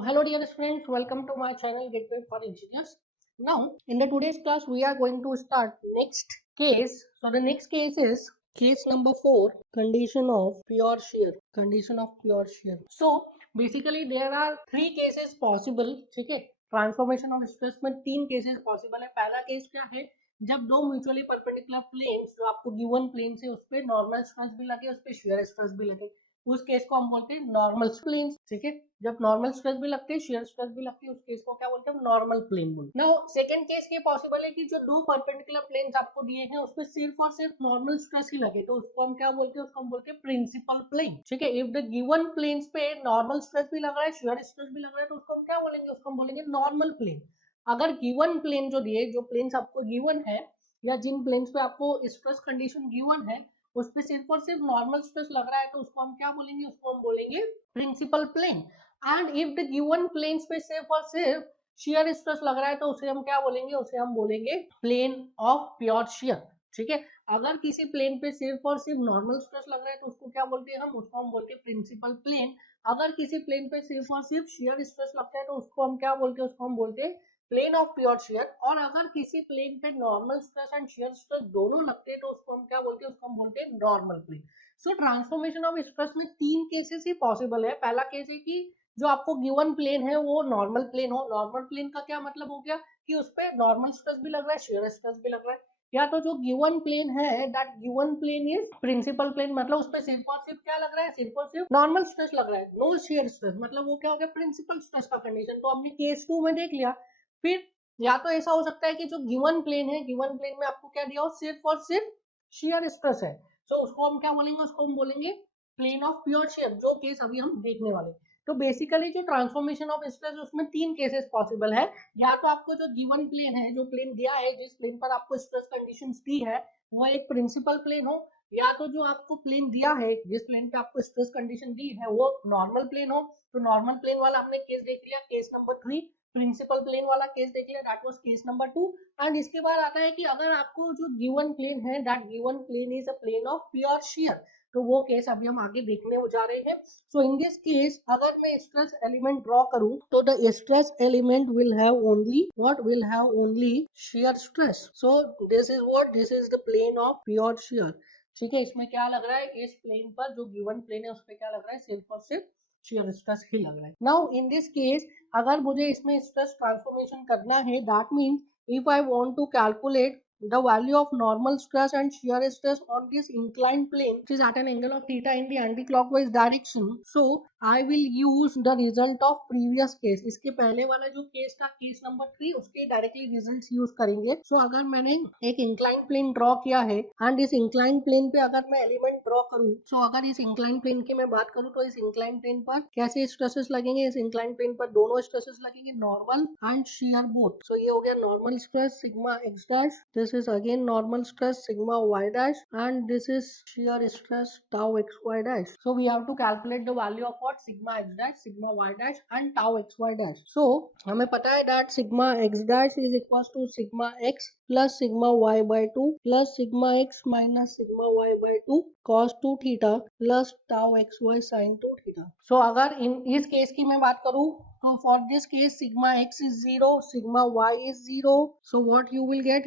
So hello dear friends, welcome to my channel Gateway for Engineers. Now in the today's class we are going to start next case. So the next case is case number 4, condition of pure shear. Condition of pure shear. So basically there are 3 cases possible. ठीक है, transformation of stress में 3 cases possible है. पहला case क्या है, जब दो mutually perpendicular planes जो आपको गिवन प्लेन से उस पर नॉर्मल स्ट्रेस भी लगे, उस पर शेयर स्ट्रेस भी लगे, उस केस को हम बोलते हैं नॉर्मल प्लेन. ठीक है, जब नॉर्मल स्ट्रेस भी लगते हैं, शेयर स्ट्रेस भी लगती है, उस केस को क्या बोलते हैं, नॉर्मल प्लेन बोलते हैं. नाउ सेकंड केस ये पॉसिबल है कि जो दो परपेंडिकुलर प्लेन्स आपको दिए हैं उस पर सिर्फ और सिर्फ नॉर्मल स्ट्रेस ही लगे, तो उसको हम क्या बोलते हैं, उसको हम बोलते हैं प्रिंसिपल प्लेन. ठीक है, इफ द गिवन प्लेन्स पे नॉर्मल स्ट्रेस भी लग रहा है, शेयर स्ट्रेस भी लग रहा है, तो उसको हम क्या बोलेंगे, उसको हम बोलेंगे नॉर्मल प्लेन. अगर गिवन प्लेन जो दिए, जो प्लेन्स आपको गिवन है या जिन प्लेन्स पे आपको स्ट्रेस कंडीशन गिवन है उस पे सिर्फ और सिर्फ नॉर्मल स्ट्रेस लग रहा है, तो उसको हम क्या बोलेंगे, उसको हम बोलेंगे principal plane. And if the given planes पे सिर्फ और सिर्फ शेयर स्ट्रेस लग रहा है, तो उसे हम क्या बोलेंगे, उसे हम बोलेंगे प्लेन ऑफ प्योर शेयर. ठीक है, अगर किसी प्लेन पे सिर्फ और सिर्फ नॉर्मल स्ट्रेस लग रहा है तो उसको क्या बोलते हैं, हम उसको हम बोलते हैं प्रिंसिपल प्लेन. अगर किसी प्लेन पे सिर्फ और सिर्फ शेयर स्ट्रेस लगता है तो उसको हम क्या बोलते हैं, उसको हम बोलते हैं प्लेन ऑफ प्योर शेयर. और अगर किसी प्लेन पे normal stress and shear stress दोनों लगते हैं तो उसको हम क्या बोलते हैं, उसको हम बोलते हैं normal plane. So transformation of stress में 3 केसेस ही पॉसिबल है. पहला केस है कि जो आपको गिवन प्लेन है वो नॉर्मल प्लेन हो. नॉर्मल प्लेन का क्या मतलब हो गया कि उस पर नॉर्मल स्ट्रेस भी लग रहा है, शेयर स्ट्रेस भी लग रहा है. या तो जो गिवन प्लेन है that given plane is principal plane, मतलब उस पर सिर्फ और सिर्फ क्या लग रहा है, सिर्फ और सिर्फ नॉर्मल स्ट्रेस लग रहा है, नो शेयर स्ट्रेस, मतलब वो क्या हो गया, प्रिंसिपल स्ट्रेस का कंडीशन. तो हमने केस 2 में देख लिया. फिर या तो ऐसा हो सकता है कि जो गिवन प्लेन है, गिवन प्लेन में आपको क्या दिया हो, सिर्फ और सिर्फ शेयर स्ट्रेस है, तो उसको हम क्या बोलेंगे, उसको हम बोलेंगे प्लेन ऑफ प्योर शेयर, जो केस अभी हम देखने वाले. तो बेसिकली जो ट्रांसफॉर्मेशन ऑफ स्ट्रेस उसमें 3 केसेस पॉसिबल है. या तो आपको जो गिवन प्लेन है, जो प्लेन दिया है, जिस प्लेन पर आपको स्ट्रेस कंडीशंस दी है वो एक प्रिंसिपल प्लेन हो, या तो जो आपको प्लेन दिया है, जिस प्लेन पे आपको स्ट्रेस कंडीशन दी है वो नॉर्मल प्लेन हो. तो नॉर्मल प्लेन वाला हमने केस देख लिया, केस नंबर 3. प्रिंसिपल प्लेन वाला केस देख लिया, that was case number 2. And इसके बाद आता है कि अगर आपको जो गिवन प्लेन है that given plane is a plane of pure shear, तो वो केस अभी हम आगे देखने जा रहे हैं. सो इन दिस केस अगर मैं स्ट्रेस एलिमेंट ड्रॉ करूं तो the stress element will have only what, will have only shear stress. So this is what, this is the plane of pure shear. ठीक है, इसमें क्या लग रहा है, इस प्लेन पर जो गिवन प्लेन है उस पर क्या लग रहा है, सिर्फ और सिर्फ शेयर स्ट्रेस ही लग रहा है. नाउ इन दिस केस अगर मुझे इसमें स्ट्रेस ट्रांसफॉर्मेशन करना है, that means if I want to calculate the value of normal stress and shear stress on this inclined plane which is at an angle of theta in the anti-clockwise direction, so I will use the result of previous case. इसके पहले वाला जो case था, case number 3, उसके directly results use करेंगे. सो अगर मैंने एक इंक्लाइन प्लेन ड्रॉ किया है एंड इस इंक्लाइन प्लेन पे अगर मैं एलिमेंट ड्रॉ करूं, सो अगर इस इंक्लाइन प्लेन की मैं बात करूं तो इस इंक्लाइन प्लेन पर कैसे स्ट्रेसेस लगेंगे, इस इंक्लाइन प्लेन पर दोनों स्ट्रेसेस लगेंगे, नॉर्मल एंड शेयर बोथ. सो ये हो गया normal stress sigma x dash, this is again normal stress sigma y dash, and this is shear stress tau xy dash. So we have to calculate the value of what, sigma x dash, sigma y dash and tau xy dash. So हमें पता है that sigma x dash is equals to sigma x plus sigma y by 2 plus sigma x minus sigma y by 2 cos 2 theta plus tau xy sin 2 theta. So अगर इस case की मैं बात करूं तो for this case sigma x is 0, sigma y is 0. So what you will get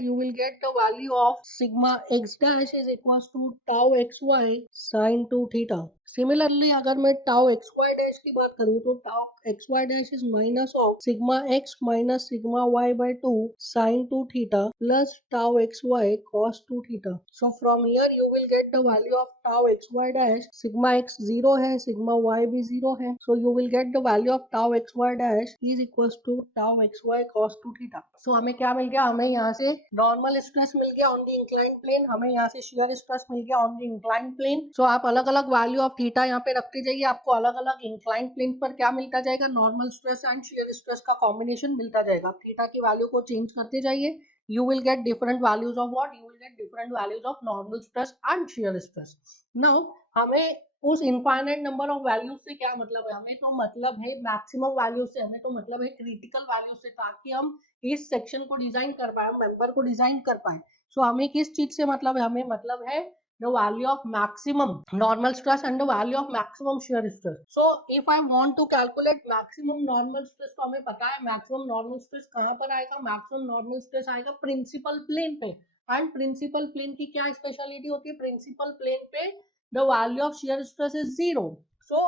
the value of sigma x dash is equals to tau xy sin 2 theta. Similarly अगर मैं tau xy dash की बात करूँ तो tau xy dash is minus of sigma x minus sigma y by 2 sin 2 theta plus tau xy cos 2 theta. So from here you will get the value of tau xy dash, sigma x 0 है, sigma y भी 0 है, so you will get the value of tau xy dash is equals to tau xy cos 2 theta. So हमें क्या मिल गया, हमें यहाँ से नॉर्मल स्ट्रेस मिल गया ऑन द इंक्लाइंड प्लेन, हमें यहाँ से शेयर स्ट्रेस मिल गया ऑन द इंक्लाइंड प्लेन. सो आप अलग अलग वैल्यू ऑफ थीटा यहाँ पे रखते जाइए, आपको अलग अलग इंक्लाइंड प्लेन पर क्या मिलता जाएगा, normal stress and shear stress का कॉम्बिनेशन मिलता जाएगा. थीटा की वैल्यू को चेंज करते जाइए, you will get different values of what, you will get different values of normal stress and shear stress. Now हमें उस इनफाइनाइट नंबर ऑफ वैल्यूज से क्या मतलब है, हमें तो मतलब है मैक्सिमम वैल्यू से, हमें तो मतलब है क्रिटिकल वैल्यू से, ताकि हम इस सेक्शन को डिजाइन कर पाए, मेंबर को डिजाइन कर पाए. सो हमें किस चीज से मतलब है, हमें मतलब है the value of maximum normal stress and the value of maximum shear stress. So if I want to calculate maximum normal stress, तो हमें पता है maximum normal stress कहाँ पर आएगा, maximum normal stress आएगा principal plane पे, and principal plane की क्या स्पेशलिटी होती है, principal plane पे the value of shear stress is 0. So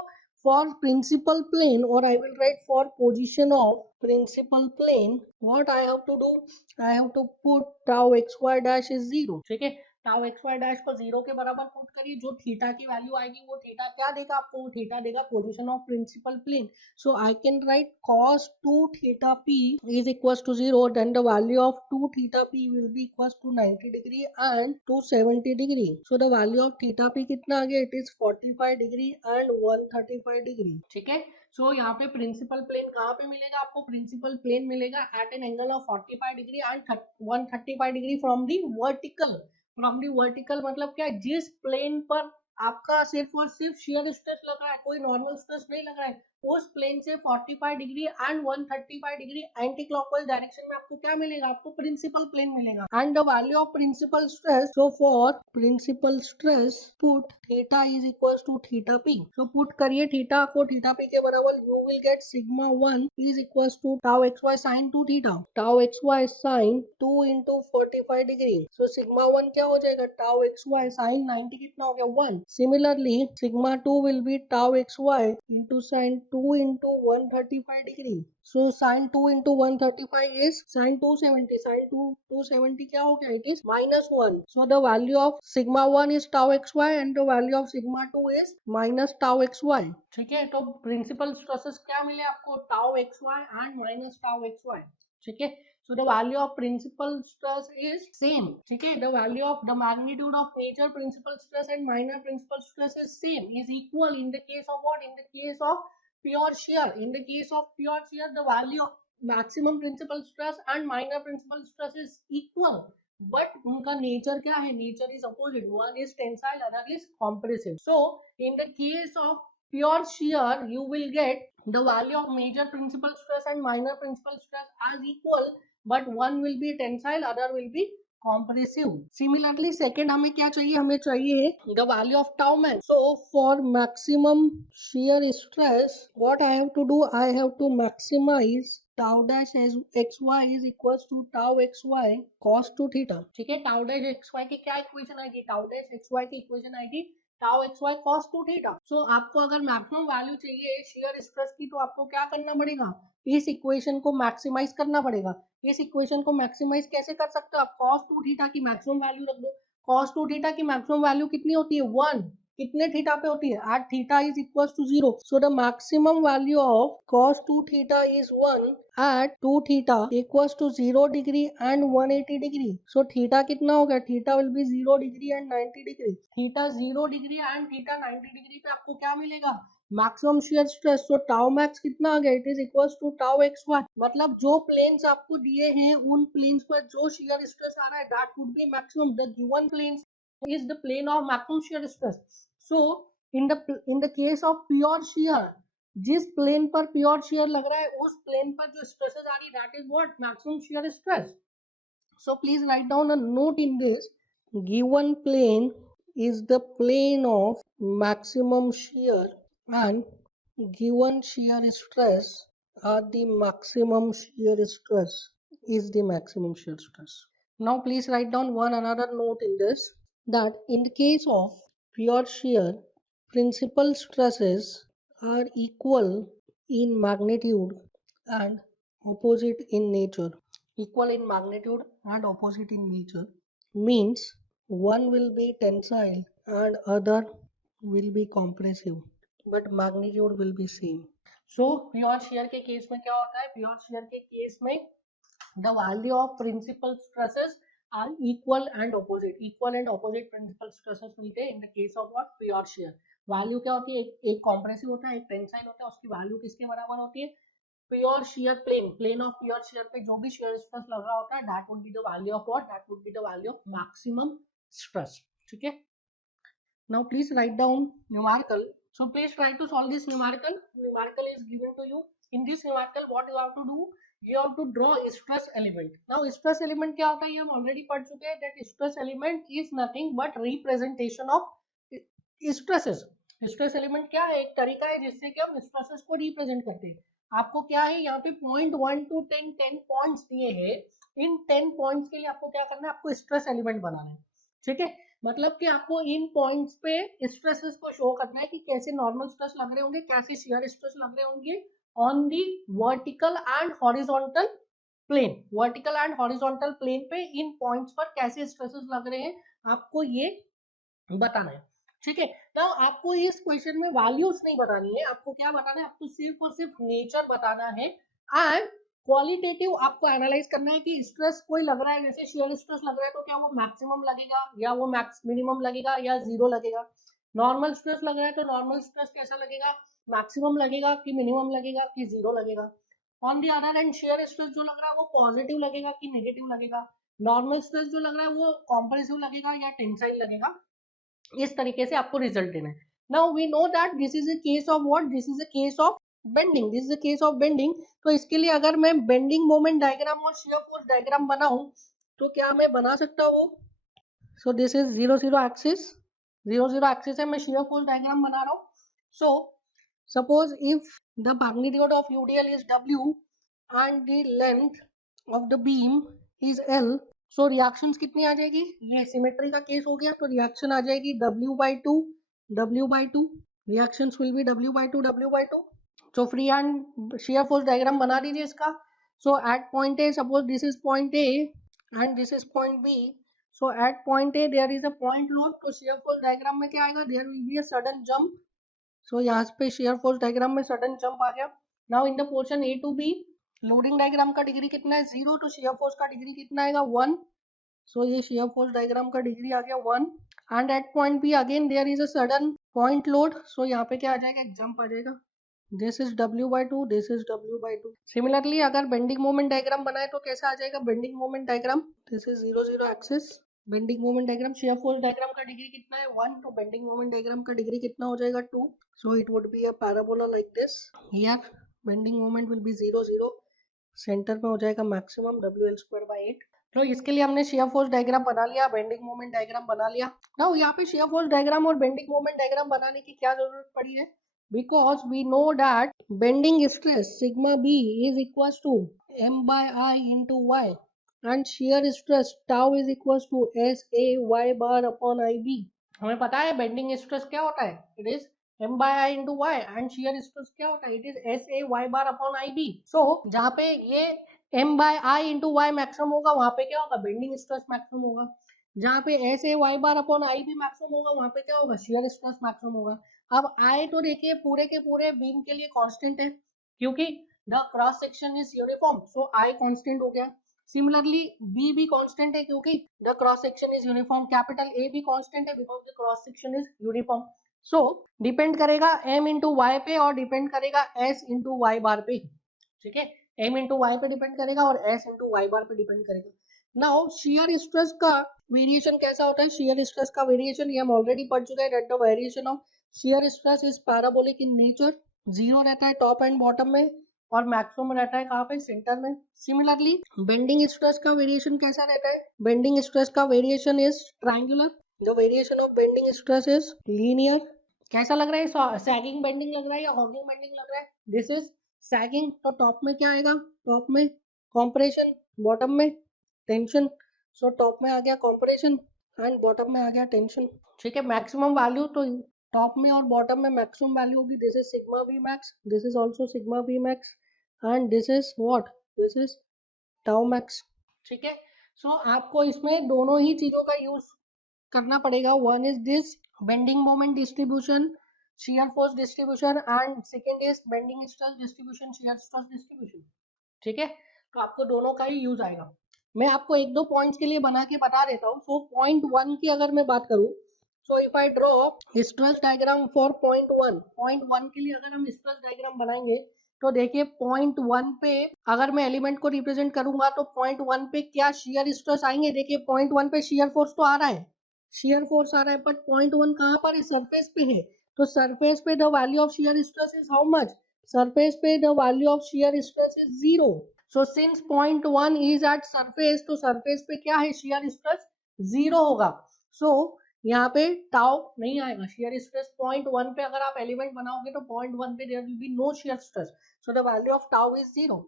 for principal plane, or I will write for position of principal plane, what I have to do, I have to put tau xy dash is 0. ठीक है, tau xy dash को 0 के बराबर put करिए, जो theta की value आएगी वो थीटा क्या देगा आपको, वो थीटा देगा position of principal plane. So I can write cos 2 theta p is equals to 0, then the value of 2 theta p will be equals to 90 degree and 270 degree. So the value of theta p कितना आ गया, it is 45 degree and 135 degree. ठीक है, सो यहाँ पे principal plane कहाँ पे मिलेगा आपको, प्रिंसिपल प्लेन मिलेगा at an angle of 45 degree and 135 degree from the vertical. From the vertical मतलब क्या है, जिस प्लेन पर आपका सिर्फ और सिर्फ शियर स्ट्रेस लग रहा है, कोई नॉर्मल स्ट्रेस नहीं लग रहा है, उस प्लेन से 45 degree and 135 degree anti clockwise direction में आपको क्या मिलेगा, आपको प्रिंसिपल प्लेन मिलेगा. And the value of principal stress, so for principal stress put theta is equal to theta P. सो पुट करिए थीटा को थीटा पी के बराबर, you will get sigma 1 is equal to tau x Y sine 2 theta. Tau x Y sine 2 into 45 degree, so sigma 1 क्या हो जाएगा, tau x Y sign 90 कितना हो गया 1. Similarly, sigma 2 will be tau xy into sin 2 into 135 degree. So sin 2 into 135 is sin 270. Sin 270 क्या हो गया, it is minus 1. So the value of sigma 1 is tau xy and the value of sigma 2 is minus tau xy. ठीक है, तो principal stresses क्या मिले आपको, tau xy and minus tau xy. ठीक है, so the value of principal stress is same. ठीक है, the value of the magnitude of major principal stress and minor principal stress is same, is equal in the case of what, in the case of pure shear. In the case of pure shear, the value of maximum principal stress and minor principal stress is equal, but उनका nature क्या है, nature is opposite, one is tensile, other is compressive. So in the case of pure shear, you will get the value of major principal stress and minor principal stress as equal, but one will be tensile, other will be compressive. Similarly, second हमें क्या चाहिए, हमें चाहिए the value of tau max. So for maximum shear stress, what I have to do, I have to maximize tau dash as xy is equals to tau xy cos 2 theta. ठीक है, tau dash xy की क्या equation आएगी, tau dash xy की equation आएगी tau xy cos 2 theta. So आपको अगर maximum value चाहिए शेयर स्ट्रेस की, तो आपको क्या करना पड़ेगा, इस इक्वेशन को मैक्सिमाइज करना पड़ेगा. इस इक्वेशन को मैक्सिमाइज कैसे कर सकते हो आप, cos 2 थीटा की मैक्सिमम वैल्यू रख दो. cos 2 थीटा की मैक्सिमम वैल्यू कितनी होती है, 1. कितने थीटा पे होती है, at theta is equal to 0. So the maximum value of cos 2 theta is 1 at 2 theta equals to 0 degree and 180 degree. So theta कितना हो गया, theta will be 0 degree and 90 degree. Theta 0 degree and theta 90 degree पे आपको क्या मिलेगा, maximum shear stress. तो tau max कितना आ गया, it is equals to tau x Y. मतलब जो प्लेन्स आपको दिए हैं उन प्लेन्स पर जो शियर स्ट्रेस आ रहा है, that would be maximum. The given plane is the plane of maximum shear stress. So in the case of pure shear, जिस प्लेन पर प्योर शेयर लग रहा है उस प्लेन पर जो स्ट्रेसेस आ रही है, that is what, maximum shear stress. So please write down a note in this, given plane is the plane of maximum shear and given shear stress are the maximum shear stress is the maximum shear stress. Now please write down one another note in this, that in the case of pure shear, principal stresses are equal in magnitude and opposite in nature. Equal in magnitude and opposite in nature means one will be tensile and other will be compressive, but magnitude will be same. So pure shear के case में क्या होता है, pure shear के case में the value of principal stresses are equal and opposite. Equal and opposite principal stresses मिलते हैं in the case of what, pure shear. Value क्या होती है, एक कॉम्प्रेसिव होता है, एक टेंसाइल होता है, उसकी वैल्यू किसके बराबर होती है, pure shear plane, plane of pure shear पे जो भी शेयर स्ट्रेस लग रहा होता है, that would be the value of what, that would be the value of maximum stress. ठीक है, now please write down numerical. So please try to solve this numerical. Numerical is given to you. In this numerical, what you have to do, you have to draw stress element. Now stress element क्या होता है ये हम already पढ़ चुके हैं, that stress element is nothing but representation of stresses. Stress element क्या है, एक तरीका है जिससे कि हम स्ट्रेसेस को रिप्रेजेंट करते हैं. आपको क्या है यहाँ पे 0.1 to 10 पॉइंट्स दिए हैं. इन 10 पॉइंट्स के लिए आपको क्या करना है, आपको स्ट्रेस एलिमेंट बनाना है. ठीक है, मतलब कि आपको इन पॉइंट्स पे स्ट्रेसेस को शो करना है कि कैसे नॉर्मल स्ट्रेस लग रहे होंगे, कैसे शियर स्ट्रेस लग रहे होंगे on the vertical and horizontal plane. Vertical and horizontal plane पे इन पॉइंट्स पर कैसे स्ट्रेसेस लग रहे हैं आपको ये बताना है. ठीक है, नाउ आपको इस क्वेश्चन में वैल्यूज नहीं बतानी है, आपको क्या बताना है, आपको सिर्फ और सिर्फ नेचर बताना है. एंड क्वालिटेटिव आपको एनालाइज करना है कि स्ट्रेस कोई लग रहा है, जैसे शियर स्ट्रेस लग रहा है तो क्या वो मैक्सिमम लगेगा या वो मैक्स मिनिमम लगेगा या जीरो लगेगा. नॉर्मल स्ट्रेस लग रहा है तो नॉर्मल स्ट्रेस कैसा लगेगा, मैक्सिमम लगेगा कि मिनिमम लगेगा कि जीरो लगेगा. On the other and shear stress जो लग रहा है वो पॉजिटिव लगेगा कि नेगेटिव लगेगा. नॉर्मल स्ट्रेस जो लग रहा है वो कॉम्प्रेसिव लगेगा या टेंसाइल लगेगा. इस तरीके से आपको रिजल्ट देना है. Now we know that this is a case of what, this is a case of bending. This is a case of bending. तो इसके लिए अगर मैं बेंडिंग मोमेंट डायग्राम और शियर फोर्स डायग्राम बनाऊं तो क्या मैं बना सकता हूं. So this is 0 0 axis, 0 0 axis है, मैं शियर फोर्स डायग्राम बना रहा हूं. So suppose if the magnitude of UDL is W and the length of the beam is L. So reactions कितनी आ जाएगी, ये सिमेट्री का केस हो गया तो रिएक्शन आ जाएगी W/2 W/2. Reactions will be W/2 W/2. So free hand shear force diagram बना दीजिए इसका. So at point A, suppose this is point A and this is point B. So at point A there is a point load. तो shear force diagram में क्या आएगा, there will be a sudden jump. So यहाँ पे shear force diagram में sudden jump आ गया. Now in the portion A to be loading diagram का डिग्री कितना है 0, तो शेयर फोर्स का डिग्री कितना आएगा 1. सो ये शेयर फोर्स डायग्राम का डिग्री आ गया 1. And at point B again there is a sudden point load. So यहाँ पे क्या आ जाएगा, एक जंप आ जाएगा. This is W/2, this is W/2. Similarly अगर बेंडिंग मोमेंट डायग्राम बनाए तो कैसा आ जाएगा bending moment diagram. This is 0 0 axis. Bending moment diagram, shear force diagram का डिग्री कितना है 1, तो बेंडिंग मोमेंट डायग्राम का डिग्री कितना हो जाएगा 2. So it would be a parabola like this. Here bending moment will be 0 0. Centre में हो जाएगा मैक्सिमम WL²/8. तो इसके लिए हमने शेयर फोर्स डायग्राम बना लिया, बेंडिंग मोमेंट डायग्राम बना लिया. नाउ यहाँ पे शेयर फोर्स डायग्राम और बेंडिंग मोमेंट डायग्राम बनाने की क्या जरूरत पड़ी है, because we know that bending stress sigma b is equals to m/I into y and shear stress tau is equals to SAY bar upon IB. हमें पता है बेंडिंग स्ट्रेस क्या होता है, it is m/I into y and shear stress क्या होता है, it is SAY bar upon IB. सो जहाँ पे ये m/I into y मैक्सिमम होगा वहां पे क्या होगा, बेंडिंग स्ट्रेस मैक्सिमम होगा. जहाँ पे SAY bar upon IB maximum होगा वहां पे क्या होगा, shear stress मैक्सिमम होगा. अब आई तो देखिए पूरे के पूरे बीम के लिए कांस्टेंट है क्योंकि the cross section is uniform. So I constant हो गया. सिमिलरली बी भी कांस्टेंट है क्योंकि the cross section is uniform. Capital A भी कांस्टेंट है because the cross section is uniform. So depend करेगा m इंटू वाई पे और डिपेंड करेगा s इंटू वाई बार पे. ठीक है, m इंटू वाई पे डिपेंड करेगा और s इंटू वाई बार पे डिपेंड करेगा. नाउ शियर स्ट्रेस का वेरिएशन कैसा होता है, शियर स्ट्रेस का वेरिएशन ये हम ऑलरेडी पढ़ चुके हैं. That the variation of shear stress is parabolic in nature. 0 रहता है टॉप एंड बॉटम में और मैक्सिमम रहता है कहाँ पे, सेंटर में. सिमिलरली बेंडिंग स्ट्रेस का वेरिएशन कैसा रहता है, बेंडिंग स्ट्रेस का variation is triangular. The variation of bending stress is linear. कैसा लग रहा है, सैगिंग बेंडिंग लग रहा है या हॉगिंग बेंडिंग लग रहा है, दिस इज सैगिंग. तो टॉप में क्या आएगा, टॉप में कॉम्प्रेशन, बॉटम में टेंशन. सो टॉप में आ गया कॉम्प्रेशन एंड बॉटम में आ गया टेंशन. ठीक है, मैक्सिमम वैल्यू तो टॉप में और बॉटम में मैक्सिमम वैल्यू होगी. This is sigma b max, this is also sigma b max and this is what, this is tau max. ठीक है, सो आपको इसमें दोनों ही चीजों का यूज करना पड़ेगा. One is this bending moment distribution, shear force distribution and second is bending stress distribution, shear stress distribution. ठीक है, तो आपको दोनों का ही यूज आएगा. मैं आपको एक दो पॉइंट्स के लिए बना के बता देता हूँ. सो पॉइंट 1 की अगर मैं बात करूँ, so if I draw stress diagram for point 1, point 1 के लिए अगर हम स्ट्रेस डायग्राम बनाएंगे तो देखिए पॉइंट 1 पे अगर मैं एलिमेंट को रिप्रेजेंट करूंगा तो पॉइंट 1 पे क्या शियर स्ट्रेस आएंगे. देखिए पॉइंट 1 पे शियर फोर्स तो आ रहा है, शियर फोर्स आ रहा है, बट पॉइंट 1 कहाँ पर है, सरफेस पे है. तो सरफेस पे the value of shear stress is how much, surface पे the value of shear stress is 0. So since point 1 is at surface, तो सरफेस पे क्या है, शियर स्ट्रेस 0 होगा। सो यहाँ पे टाउ नहीं आएगा, शियर स्ट्रेस पॉइंट 1 पे अगर आप एलिमेंट बनाओगे तो पॉइंट 1 पे there will be no shear stress, so the value of tau is 0।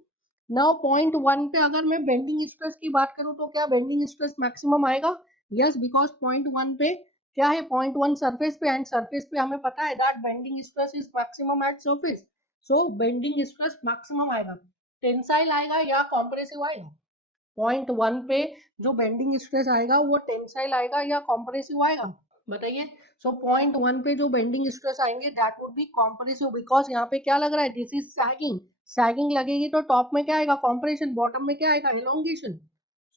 Now point 1 पे अगर मैं बेंडिंग स्ट्रेस की बात करूं तो क्या बेंडिंग स्ट्रेस मैक्सिमम आएगा? यस, बिकॉज पॉइंट 1 पे क्या है, पॉइंट 1 सरफेस पे, एंड सरफेस पे हमें पता है that bending stress is maximum at surface, so bending stress maximum आएगा। टेंसाइल आएगा या कॉम्प्रेसिव आएगा? पॉइंट 1 पे जो बेंडिंग स्ट्रेस आएगा वो टेंसाइल आएगा या कॉम्प्रेसिव आएगा, बताइए। सो पॉइंट 1 पे जो बेंडिंग स्ट्रेस आएंगे that would B compressive, because यहाँ पे क्या लग रहा है, दिस इज सैगिंग। सैगिंग लगेगी तो टॉप में क्या आएगा, कॉम्प्रेशन, बॉटम में क्या आएगा, एलोंगेशन।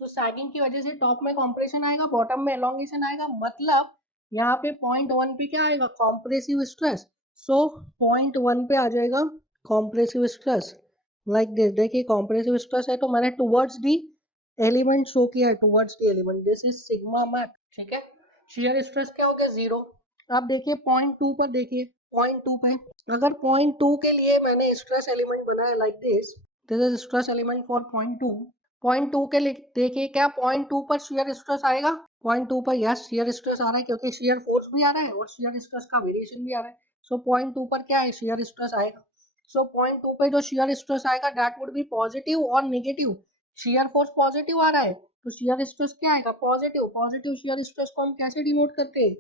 सो सैगिंग की वजह से टॉप में कॉम्प्रेशन आएगा, बॉटम में एलोंगेशन आएगा, मतलब यहाँ पे पॉइंट 1 पे क्या आएगा, कॉम्प्रेसिव स्ट्रेस। सो पॉइंट 1 पे आ जाएगा कॉम्प्रेसिव स्ट्रेस लाइक दिस। देखिए कॉम्प्रेसिव स्ट्रेस है तो मैंने टुवर्ड्स दी एलिमेंट शो किया है, towards the element, this is sigma max, ठीक है। शियर स्ट्रेस क्या हो गया, 0। अब देखिए पॉइंट 2 पर, देखिए पॉइंट 2 पे अगर पॉइंट 2 के लिए मैंने स्ट्रेस एलिमेंट बनाया like this, this is stress element for point 2। Point 2 के लिए देखिए क्या पॉइंट 2 पर शियर स्ट्रेस आएगा, पॉइंट 2 पर यस शियर स्ट्रेस आ रहा है क्योंकि शियर फोर्स भी आ रहा है और शियर स्ट्रेस का वेरिएशन भी आ रहा है। सो पॉइंट 2 पर क्या है, शियर स्ट्रेस आएगा। सो पॉइंट 2 पे जो शियर स्ट्रेस आएगा दैट वुड बी पॉजिटिव और नेगेटिव। शियर फोर्स पॉजिटिव आ रहा है तो शियर स्ट्रेस क्या आएगा, पॉजिटिव। पॉजिटिव शियर स्ट्रेस को हम कैसे डिनोट करते हैं,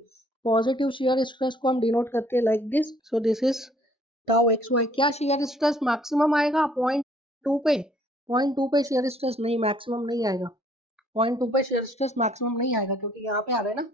पॉजिटिव शियर स्ट्रेस को हम डिनोट करते हैं like this. So this is tau x Y. क्या शियर स्ट्रेस मैक्सिमम आएगा पॉइंट 2 पे? पॉइंट 2 पे शियर स्ट्रेस नहीं, मैक्सिमम नहीं आएगा। पॉइंट 2 पे शेयर स्ट्रेस मैक्सिमम नहीं आएगा क्योंकि यहाँ पे आ रहा है ना।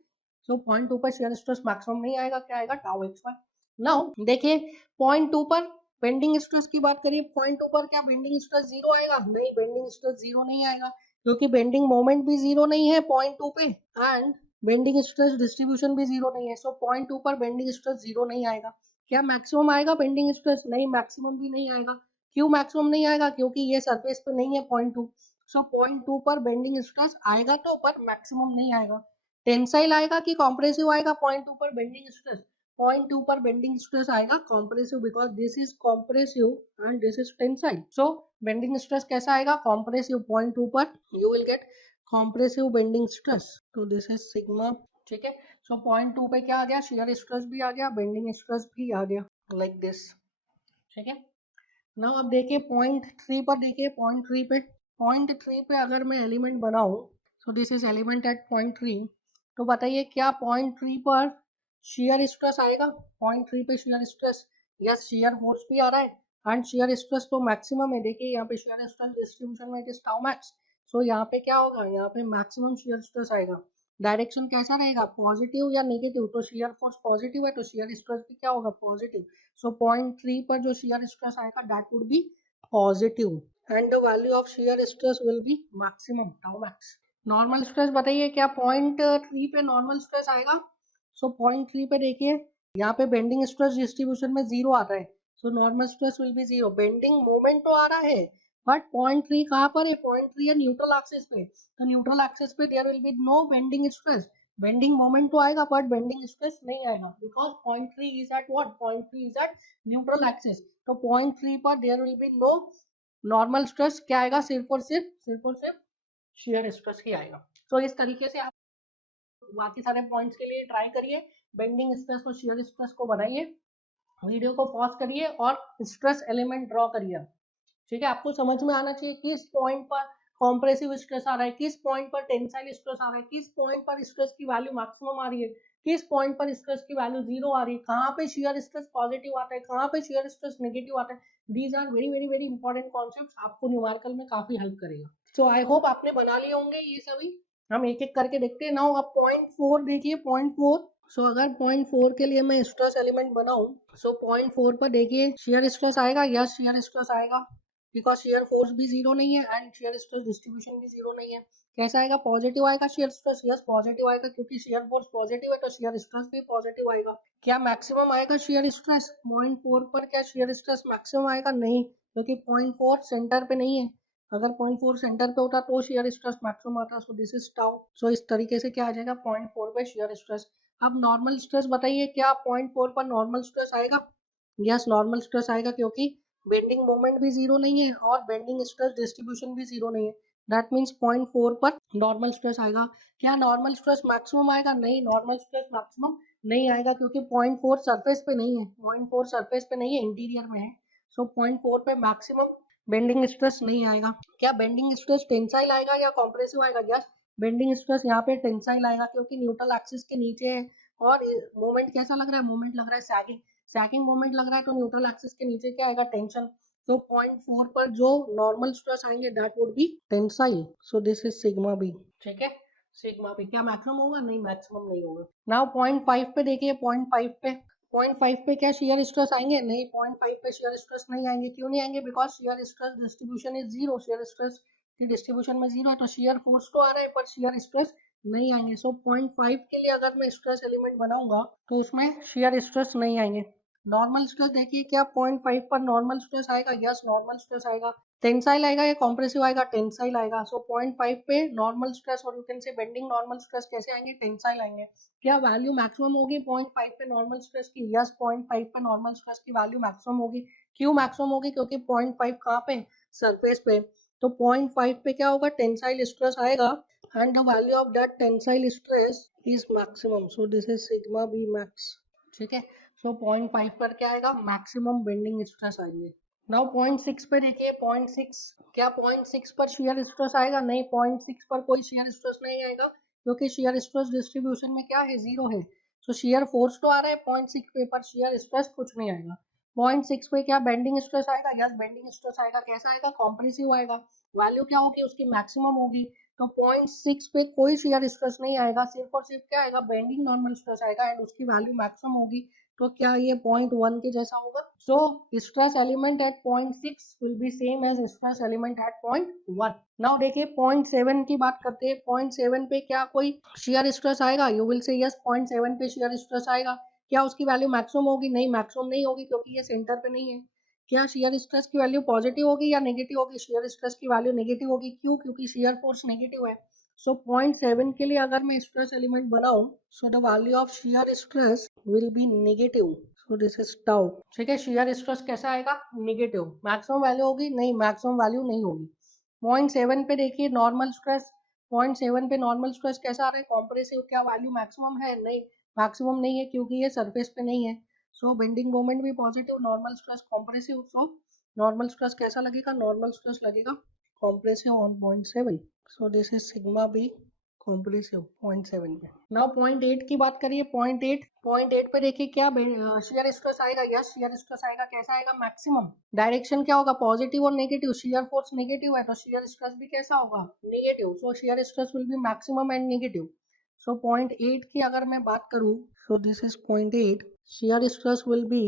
सो पॉइंट 2 पर शेयर स्ट्रेस मैक्सिमम नहीं आएगा, क्या आएगा, टाउ एक्स वाई। नाउ देखिए पॉइंट 2 पर बेंडिंग स्ट्रेस की बात करिए, पॉइंट 2 पर क्या बेंडिंग स्ट्रेस 0 आएगा? नहीं, बेंडिंग स्ट्रेस 0 नहीं आएगा क्योंकि बेंडिंग मोमेंट भी 0 नहीं है पॉइंट 2 पे, एंड बेंडिंग स्ट्रेस डिस्ट्रीब्यूशन भी 0 नहीं है। सो पॉइंट 2 पर बेंडिंग स्ट्रेस 0 नहीं आएगा। क्या मैक्सिमम आएगा बेंडिंग स्ट्रेस? नहीं, मैक्सिमम भी नहीं आएगा। क्यों मैक्सिमम नहीं आएगा? क्योंकि ये सरफेस पे नहीं है पॉइंट 2। सो पॉइंट 2 पर बेंडिंग स्ट्रेस आएगा तो, पर मैक्सिमम नहीं आएगा। टेंसाइल आएगा कि कॉम्प्रेसिव आएगा पॉइंट 2 पर बेंडिंग स्ट्रेस? पॉइंट 2 पर बेंडिंग स्ट्रेस आएगा compressive, because this is compressive and this is tensile. So bending stress कैसा आएगा, कॉम्प्रेसिव। पॉइंट 2 पर you will gate compressive bending stress, तो दिस इज सिग्मा, ठीक है। सो पॉइंट 2 पे क्या आ गया, शियर स्ट्रेस भी आ गया, बेंडिंग स्ट्रेस भी आ गया लाइक दिस, ठीक है। नाउ अब देखिए पॉइंट 3 पर, देखिए पॉइंट 3 पे अगर मैं एलिमेंट बनाऊं, so this is element at point 3, तो बताइए क्या पॉइंट 3 पर शियर स्ट्रेस आएगा? पॉइंट 3 पे shear stress, yes shear force भी आ रहा है एंड शियर स्ट्रेस तो मैक्सिमम है। देखिए यहाँ पे शियर स्ट्रेस डिस्ट्रीब्यूशन में इट इज टाउ मैक्स, सो यहाँ पे क्या होगा, यहाँ पे मैक्सिमम शियर स्ट्रेस आएगा। डायरेक्शन कैसा रहेगा, पॉजिटिव या नेगेटिव? तो शियर फोर्स पॉजिटिव है तो शियर स्ट्रेस भी क्या होगा, पॉजिटिव। सो पॉइंट 3 पर जो शियर स्ट्रेस आएगा that would B positive and the value of shear stress will be maximum, tau max. Normal stress बताइए क्या पॉइंट 3 पे नॉर्मल स्ट्रेस आएगा? सो पॉइंट 3 पे देखिए यहाँ पे बेंडिंग स्ट्रेस डिस्ट्रीब्यूशन में 0 आता है, सो normal stress will B 0। Bending moment तो आ रहा है बट पॉइंट 3 कहाँ पर है, पॉइंट 3 है न्यूट्रल एक्सिस पे, तो न्यूट्रल एक्सिस पे there will be no bending stress. Bending moment तो आएगा बट बेंडिंग स्ट्रेस नहीं आएगा, because point 3 is at what, point 3 is at neutral axis. तो पॉइंट 3 पर there will be no normal stress, क्या आएगा, सिर्फ शेयर स्ट्रेस ही आएगा। तो इस तरीके से आप बाकी सारे पॉइंट्स के लिए ट्राई करिए, बेंडिंग स्ट्रेस और शेयर स्ट्रेस को बनाइए, वीडियो को पॉज करिए और स्ट्रेस एलिमेंट ड्रॉ करिए, ठीक है। आपको समझ में आना चाहिए किस पॉइंट पर कॉम्प्रेसिव स्ट्रेस आ रहा है, किस पॉइंट पर टेंसाइल स्ट्रेस आ रहा है, किस पॉइंट पर स्ट्रेस की वैल्यू मैक्सिमम आ रही है, किस पॉइंट पर स्ट्रेस की वैल्यू 0 आ रही है, कहाँ पे शियर स्ट्रेस पॉजिटिव आता है, कहाँ पे शियर स्ट्रेस नेगेटिव आता है। These are very very very important concepts, आपको न्यूमेरिकल में काफी हेल्प करेगा। सो आई होप आपने बना लिए होंगे ये सभी। हम एक एक करके देखते हैं। नाउ अब पॉइंट 4 देखिए, पॉइंट 4। सो अगर पॉइंट 4 के लिए मैं स्ट्रेस एलिमेंट बनाऊं, सो पॉइंट 4 पर देखिए शियर स्ट्रेस आएगा, यस शियर स्ट्रेस आएगा, बिकॉज शेयर फोर्स भी 0 नहीं है एंड शेयर स्ट्रेस डिस्ट्रीब्यूशन भी 0 नहीं है। कैसा आएगा, पॉजिटिव आएगा शेयर स्ट्रेस, यस पॉजिटिव आएगा क्योंकि शेयर फोर्स पॉजिटिव है तो शेयर स्ट्रेस भी पॉजिटिव आएगा। क्या मैक्सिमम आएगा शेयर स्ट्रेस पॉइंट 4 पर? क्या शेयर स्ट्रेस मैक्सिमम आएगा? नहीं, क्योंकि पॉइंट 4 सेंटर पे नहीं है। अगर पॉइंट 4 सेंटर पे होता तो शेयर स्ट्रेस मैक्सिमम आता, सो दिस इज टाउ। सो इस तरीके से क्या आ जाएगा, पॉइंट 4 पे शेयर स्ट्रेस। अब नॉर्मल स्ट्रेस बताइए क्या पॉइंट 4 पर नॉर्मल स्ट्रेस आएगा? यस नॉर्मल स्ट्रेस आएगा क्योंकि बेंडिंग मोमेंट भी जीरो नहीं है और बेंडिंग स्ट्रेस डिस्ट्रीब्यूशन भी जीरो नहीं है। दैट मीन्स 0.4 पर नॉर्मल स्ट्रेस आएगा। क्या नॉर्मल स्ट्रेस मैक्सिमम आएगा? नहीं, नॉर्मल स्ट्रेस मैक्सिमम नहीं आएगा क्योंकि 0.4 सरफेस पे नहीं है, 0.4 सरफेस पे नहीं है, इंटीरियर में है। सो 0.4 पे मैक्सिमम बेंडिंग स्ट्रेस नहीं आएगा। क्या बेंडिंग स्ट्रेस टेंसाइल आएगा या कॉम्प्रेसिव आएगा? यस, बेंडिंग स्ट्रेस यहाँ पे टेंसाइल आएगा क्योंकि न्यूट्रल एक्सिस के नीचे है और मोमेंट कैसा लग रहा है? मोमेंट लग रहा है सैगिंग, सैगिंग मोमेंट लग रहा है तो न्यूट्रल एक्सिस के नीचे क्या आएगा? टेंशन। तो 0.4 पर जो नॉर्मल स्ट्रेस आएंगे that would be tensile. So this is sigma b. ठीक है, सिग्मा बी। क्या मैक्सिमम होगा? नहीं, मैक्सिमम नहीं होगा। नाउ 0.5 पे देखिए, 0.5 पे 0.5 पे क्या शियर स्ट्रेस आएंगे? नहीं, 0.5 पे शियर स्ट्रेस नहीं आएंगे। क्यों नहीं आएंगे? Because shear stress distribution is zero, shear stress की डिस्ट्रीब्यूशन में जीरो है तो शियर फोर्स तो आ रहा है पर शियर स्ट्रेस नहीं आएंगे। सो 0.5 के लिए अगर मैं स्ट्रेस एलिमेंट बनाऊंगा तो उसमें शियर स्ट्रेस नहीं आएंगे। नॉर्मल स्ट्रेस देखिए, क्या 0.5 पर नॉर्मल स्ट्रेस आएगा? यस, नॉर्मल स्ट्रेस आएगा। टेंसाइल आएगा या कॉम्प्रेसिव आएगा? टेंसाइल आएगा। सो 0.5 पे नॉर्मल स्ट्रेस और you can say bending normal stress कैसे आएंगे? टेंसाइल आएंगे। क्या वैल्यू मैक्सिमम होगी 0.5 पे नॉर्मल स्ट्रेस की? यस, 0.5 पे नॉर्मल स्ट्रेस की वैल्यू मैक्सिमम होगी। क्यों मैक्सिमम होगी? क्योंकि 0.5 कहाँ पे? सरफेस पे। तो 0.5 पे क्या होगा? टेंसाइल स्ट्रेस आएगा and the value of that tensile stress is maximum. So this is sigma b max. ठीक है, सो 0.5 पर क्या आएगा? मैक्सिमम बेंडिंग स्ट्रेस आएंगे। नाउ 0.6 पे देखिए, 0.6, क्या 0.6 पर शियर स्ट्रेस आएगा? नहीं, 0.6 पर कोई शियर स्ट्रेस नहीं आएगा क्योंकि शियर स्ट्रेस डिस्ट्रीब्यूशन में क्या है? जीरो है। तो शियर फोर्स तो आ रहा है 0.6 पे पर शियर स्ट्रेस कुछ नहीं आएगा। 0.6 पे क्या बेंडिंग स्ट्रेस आएगा? यस, बेंडिंग स्ट्रेस आएगा। कैसा आएगा? कॉम्प्रेसिव आएगा। वैल्यू क्या होगी उसकी? मैक्सिमम होगी। तो 0.6 पे कोई शियर स्ट्रेस नहीं आएगा, सिर्फ और सिर्फ क्या आएगा? बेंडिंग नॉर्मल स्ट्रेस आएगा एंड उसकी वैल्यू मैक्सिमम होगी। तो क्या ये 0.1 के जैसा होगा? So stress element at 0.6 will be same as stress element at 0.1। Now देखिए 0.7 की बात करते हैं। 0.7 पे क्या कोई शियर स्ट्रेस आएगा? यू विल से यस, 0.7 पे शियर स्ट्रेस आएगा। क्या उसकी वैल्यू मैक्सिमम होगी? नहीं, मैक्सिमम नहीं होगी क्योंकि ये सेंटर पे नहीं है। क्या शियर स्ट्रेस की वैल्यू पॉजिटिव होगी या नेगेटिव होगी? शियर स्ट्रेस की वैल्यू नेगेटिव होगी। क्यों? क्योंकि शियर फोर्स नेगेटिव है। सो 0.7 के लिए अगर मैं स्ट्रेस एलिमेंट बनाऊं, सो the value of shear stress will be negative. So this is tau. ठीक है, शियर स्ट्रेस कैसा आएगा? नेगेटिव। मैक्सिमम वैल्यू होगी? नहीं, मैक्सिमम वैल्यू नहीं होगी। 0.7 पे देखिए नॉर्मल स्ट्रेस, 0.7 पे नॉर्मल स्ट्रेस कैसा आ रहा है? कॉम्प्रेसिव। क्या वैल्यू मैक्सिमम है? नहीं, मैक्सिमम नहीं है क्योंकि ये सरफेस पे नहीं है। सो बेंडिंग मोमेंट भी positive, normal stress compressive. So normal stress कैसा लगेगा? नॉर्मल स्ट्रेस लगेगा compressive on 0.7। So this is sigma b compressive 0.7 पे। नाउ 0.8 की बात करिए। 0.8 पे देखिए क्या शियर स्ट्रेस आएगा? यस, शियर स्ट्रेस आएगा। कैसा आएगा? मैक्सिमम। डायरेक्शन क्या होगा? पॉजिटिव और नेगेटिव। शियर फोर्स नेगेटिव है तो शियर स्ट्रेस भी कैसा होगा? Negative. So shear stress will be maximum and negative. So 0.8 की अगर मैं बात करूं, so this is 0.8, shear stress will be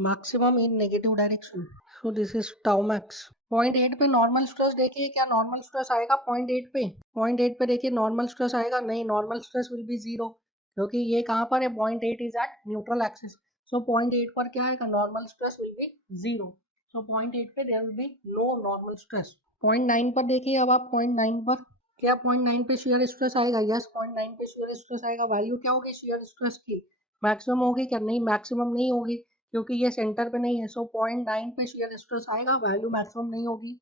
maximum in negative direction. So this is tau max. 0.8 पे नॉर्मल स्ट्रेस देखिए, क्या नॉर्मल स्ट्रेस आएगा 0.8 पे? 0.8 पे देखिए नॉर्मल स्ट्रेस आएगा? नहीं, normal stress will be zero क्योंकि ये कहाँ पर है? 0.8 is at neutral axis. So 0.8 पर क्या आएगा? Normal stress will be zero. So 0.8 पे there will be no normal stress. 0.9 पर देखिए अब आप 0.9 पर, क्या 0.9 पे शियर स्ट्रेस आएगा? यस, 0.9 पे शियर स्ट्रेस आएगा। वैल्यू क्या होगी शियर स्ट्रेस की? मैक्सिमम होगी क्या? नहीं, मैक्सिमम नहीं होगी क्योंकि ये सेंटर पे नहीं है। सो 0.9 पे शियर स्ट्रेस आएगा, वैल्यू मैक्सिमम नहीं होगी।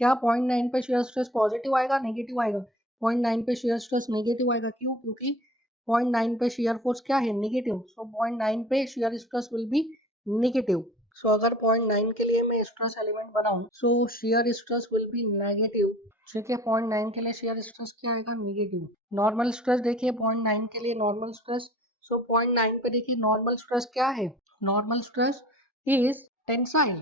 क्या 0.9 पे शियर स्ट्रेस पॉजिटिव आएगा नेगेटिव आएगा? 0.9 पे शियर स्ट्रेस नेगेटिव आएगा। क्यों? क्योंकि 0.9 पे शियर फोर्स क्या है? नेगेटिव। सो 0.9 पे shear stress will be negative. So अगर 0.9 के लिए मैं स्ट्रेस एलिमेंट बनाऊं, so shear stress will be negative. ठीक है, 0.9 के लिए शियर स्ट्रेस क्या आएगा? नेगेटिव। नॉर्मल स्ट्रेस देखिए 0.9 के लिए नॉर्मल स्ट्रेस, सो 0.9 पे देखिए नॉर्मल स्ट्रेस क्या है? Normal stress is tensile.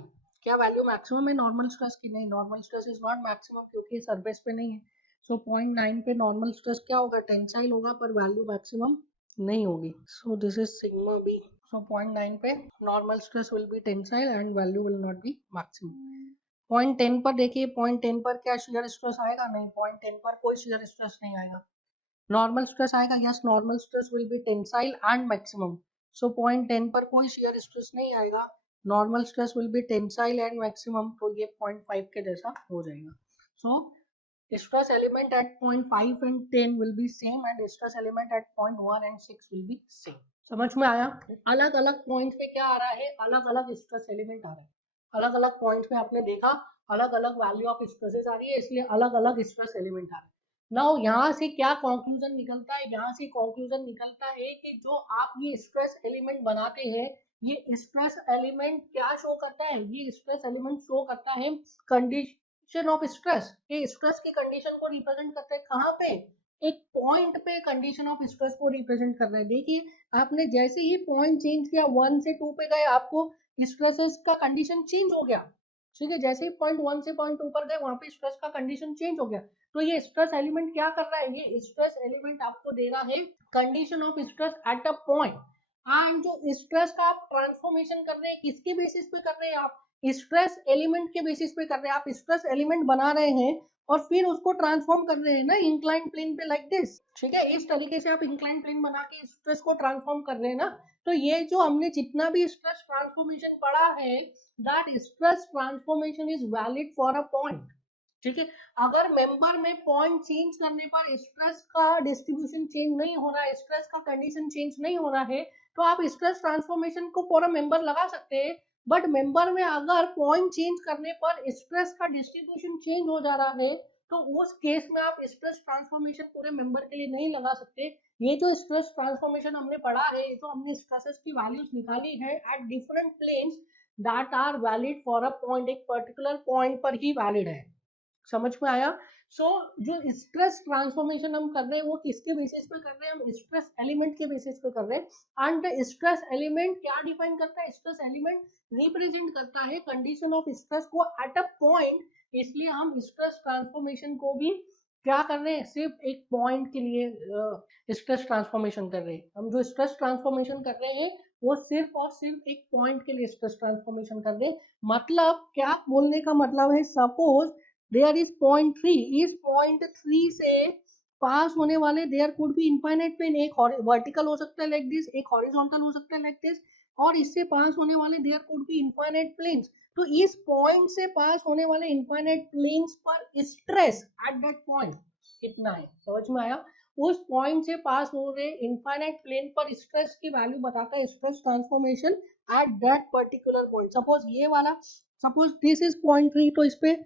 क्या वैल्यू मैक्सिमम है नॉर्मल स्ट्रेस की? नहीं, normal stress is not maximum क्योंकि सरफेस पे नहीं है। सो 0.9 पे नॉर्मल स्ट्रेस क्या होगा? टेंसाइल होगा पर वैल्यू मैक्सिमम नहीं होगी। So this is sigma B. So 0.9 पे normal stress will be tensile and value will not be maximum. 0.10 पर देखिए, 0.10 पर क्या शियर स्ट्रेस आएगा? नहीं, 0.10 पर कोई शियर स्ट्रेस नहीं आएगा। नॉर्मल स्ट्रेस आएगा? Yes, normal stress will be tensile and maximum. So 0.10 पर कोई शियर स्ट्रेस नहीं आएगा, normal stress will be tensile and maximum. तो ये 0.5 के जैसा हो जाएगा। सो stress element at 0.5 and 10 will be same and stress element at 0.1 and 6 will be same. समझ में आया? अलग अलग पॉइंट पे क्या आ रहा है? अलग अलग स्ट्रेस एलिमेंट आ रहा है। अलग अलग पॉइंट्स पे आपने देखा अलग अलग वैल्यू ऑफ स्ट्रेसेस आ रही है, इसलिए अलग अलग स्ट्रेस एलिमेंट आ रहे हैं। नाउ यहाँ से क्या कंक्लूजन निकलता है, यहाँ से कंक्लूजन निकलता है कि जो आप ये स्ट्रेस एलिमेंट बनाते हैं, ये स्ट्रेस एलिमेंट क्या शो करता है, ये स्ट्रेस एलिमेंट शो करता है कंडीशन ऑफ स्ट्रेस, ये स्ट्रेस की कंडीशन को रिप्रेजेंट करता है कहाँ पे, एक पॉइंट पे कंडीशन ऑफ स्ट्रेस को रिप्रेजेंट कर रहा है। देखिए आपने जैसे ही पॉइंट चेंज किया 1 से 2 पे गए, आपको स्ट्रेसेस का कंडीशन चेंज हो गया, ठीक है, जैसे ही पॉइंट 1 से पॉइंट 2 पर गए वहां पे स्ट्रेस का कंडीशन चेंज हो गया। तो ये स्ट्रेस एलिमेंट क्या कर रहा है, ये स्ट्रेस एलिमेंट आपको दे रहा है condition of stress at a point. And जो स्ट्रेस का आप ट्रांसफॉर्मेशन कर रहे हैं किसके बेसिस पे कर रहे हैं, आप स्ट्रेस एलिमेंट के बेसिस पे कर रहे हैं। आप स्ट्रेस एलिमेंट बना रहे हैं और फिर उसको ट्रांसफॉर्म कर रहे हैं ना इंक्लाइन प्लेन पे, लाइक दिस, ठीक है, इस तरीके से आप इंक्लाइन प्लेन बना के स्ट्रेस को ट्रांसफॉर्म कर रहे हैं ना। तो ये जो हमने जितना भी स्ट्रेस ट्रांसफॉर्मेशन पढ़ा है, that stress transformation is valid for a point, ठीक है। अगर मेंबर में पॉइंट चेंज करने पर स्ट्रेस का डिस्ट्रीब्यूशन चेंज नहीं हो रहा है, स्ट्रेस का कंडीशन चेंज नहीं हो रहा है, तो आप स्ट्रेस ट्रांसफॉर्मेशन को फॉर अ मेंबर लगा सकते हैं। बट मेंबर में अगर पॉइंट चेंज करने पर स्ट्रेस का डिस्ट्रीब्यूशन चेंज हो जा रहा है, तो उस केस में आप स्ट्रेस ट्रांसफॉर्मेशन पूरे मेंबर के लिए नहीं लगा सकते। ये जो स्ट्रेस ट्रांसफॉर्मेशन हमने पढ़ा है, ये जो हमने स्ट्रेसेस की वैल्यूज निकाली है at different planes that are valid for a point, एक पर्टिकुलर पॉइंट पर ही वैलिड है। समझ में आया। सो जो स्ट्रेस ट्रांसफॉर्मेशन हम कर रहे हैं वो किसके बेसिस पे कर रहे हैं, हम स्ट्रेस एलिमेंट के बेसिस पे कर रहे हैं। एंड स्ट्रेस एलिमेंट क्या डिफाइन करता है, स्ट्रेस एलिमेंट रिप्रेजेंट करता है कंडीशन ऑफ स्ट्रेस को एट अ पॉइंट। इसलिए हम स्ट्रेस ट्रांसफॉर्मेशन को भी क्या कर रहे हैं, सिर्फ एक पॉइंट के लिए स्ट्रेस ट्रांसफॉर्मेशन कर रहे हैं। हम जो स्ट्रेस ट्रांसफॉर्मेशन कर रहे हैं वो सिर्फ और सिर्फ एक पॉइंट के लिए स्ट्रेस ट्रांसफॉर्मेशन कर रहे हैं। मतलब क्या बोलने का मतलब है, सपोज देयर इज पॉइंट 3, इस पॉइंट 3 से पास होने वाले there could be infinite plane, एक वर्टिकल हो सकता है लाइक दिस, एक हॉरिजॉन्टल हो सकता है लाइक दिस, और इससे पास होने वाले there could be infinite planes. तो इस पॉइंट से पास होने वाले इनफाइनाइट प्लेन्स पर स्ट्रेस एट दैट पॉइंट कितना है, समझ में आया। उस पॉइंट से पास हो रहे इनफाइनाइट प्लेन पर स्ट्रेस की वैल्यू बताता है stress transformation at that particular point. Suppose ये वाला, सपोज दिस इज पॉइंट 3, तो इस पे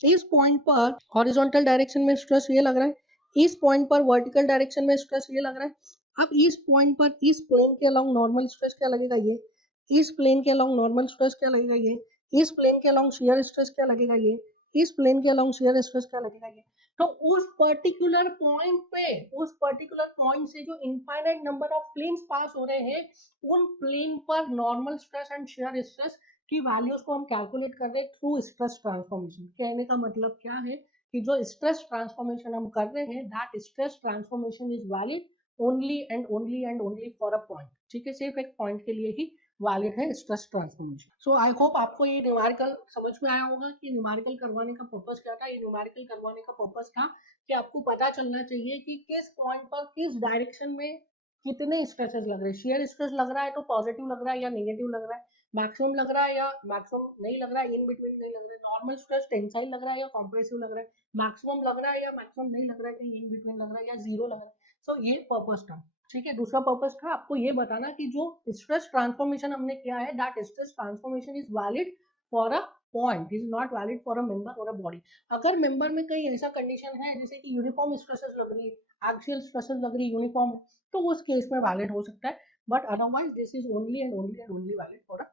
इस पॉइंट पर हॉरिजॉन्टल डायरेक्शन में स्ट्रेस ये लग रहा है, इस पॉइंट पर वर्टिकल डायरेक्शन में स्ट्रेस ये लग रहा है। अब इस पॉइंट पर इस प्लेन के अलोंग नॉर्मल स्ट्रेस क्या लगेगा, ये इस प्लेन के अलोंग नॉर्मल स्ट्रेस क्या लगेगा, ये इस प्लेन के अलोंग शियर स्ट्रेस क्या लगेगा, ये इस प्लेन के अलोंग शियर स्ट्रेस क्या लगेगा, ये। तो उस पर्टिकुलर पॉइंट पे, उस पर्टिकुलर पॉइंट से जो इनफाइनाइट नंबर ऑफ प्लेन्स पास हो रहे हैं, उन प्लेन पर normal stress and shear stress की वैल्यूज को हम कैलकुलेट कर रहे हैं थ्रू स्ट्रेस ट्रांसफॉर्मेशन। कहने का मतलब क्या है कि जो स्ट्रेस ट्रांसफॉर्मेशन हम कर रहे हैं, that stress transformation is valid only and only for a point, ठीक है, सिर्फ एक पॉइंट के लिए ही वैलिड है स्ट्रेस ट्रांसफॉर्मेशन। सो आई होप आपको ये न्यूमेरिकल समझ में आया होगा कि न्यूमेरिकल करवाने का पर्पस क्या था। ये न्यूमेरिकल करवाने का पर्पस था कि आपको पता चलना चाहिए कि किस पॉइंट पर किस डायरेक्शन में कितने स्ट्रेसेस लग रहे हैं। शेयर स्ट्रेस लग रहा है तो पॉजिटिव लग रहा है या नेगेटिव लग रहा है, मैक्सिमम लग रहा है या मैक्सिमम नहीं लग रहा है, इन बिटवीन नहीं लग रहा है, नॉर्मल स्ट्रेस टेंसाइल लग रहा है या कॉम्प्रेसिव लग रहा है, मैक्सिमम लग रहा है या मैक्सिमम नहीं लग रहा है, कहीं इन बिटवीन लग रहा है या जीरो लग रहा है। सो ये पर्पस था, ठीक है। दूसरा पर्पस था आपको ये बताना कि जो स्ट्रेस ट्रांसफॉर्मेशन हमने किया है, that stress transformation is valid for a point, is not valid for a member और अ बॉडी। अगर मेंबर में कहीं ऐसा कंडीशन है जैसे कि यूनिफॉर्म स्ट्रेसेस लग रही है, एक्सियल स्ट्रेसेस लग रही है यूनिफॉर्म, तो उस केस में वैलिड हो सकता है, but otherwise this is only and only valid for अ।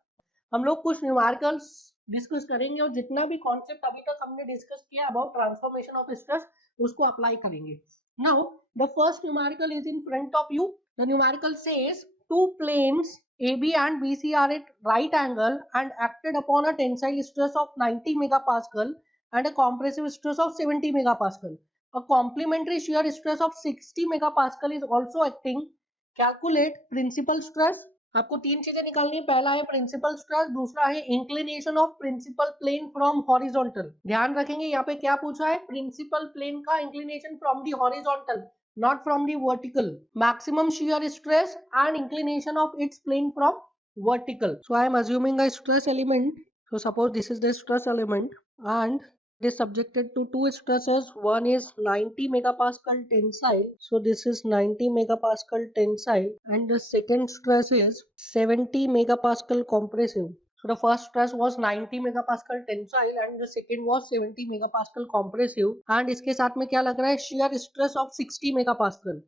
हम लोग कुछ न्यूमेरिकल्स डिस्कस करेंगे और जितना भी कॉन्सेप्ट अभी तक हमने डिस्कस किया अबाउट ट्रांसफॉर्मेशन ऑफ स्ट्रेस उसको अप्लाई करेंगे। Now the first numerical is in front of you. The numerical says two planes AB and BC are at right angle and acted upon a tensile stress of 90 megapascal and a compressive stress of 70 megapascal. A complementary shear stress of 60 megapascal is also acting. Calculate principal stress. आपको तीन चीजें निकालनी है, पहला है principal stress, दूसरा है inclination of principal plane from horizontal. ध्यान रखेंगे यहाँ पे क्या पूछा है, प्रिंसिपल प्लेन का inclination from the horizontal, not from the vertical. Maximum shear stress and inclination of its plane from vertical. So I am assuming a stress element. So suppose this is the stress element and it is subjected to two stresses. One is 90 megapascal tensile. So this is 90 megapascal tensile and the second stress is 70 megapascal compressive. So the first stress was 90 megapascal tensile and the second was 70 megapascal compressive. And इसके साथ में क्या लग रहा है, shear stress of 60 megapascal.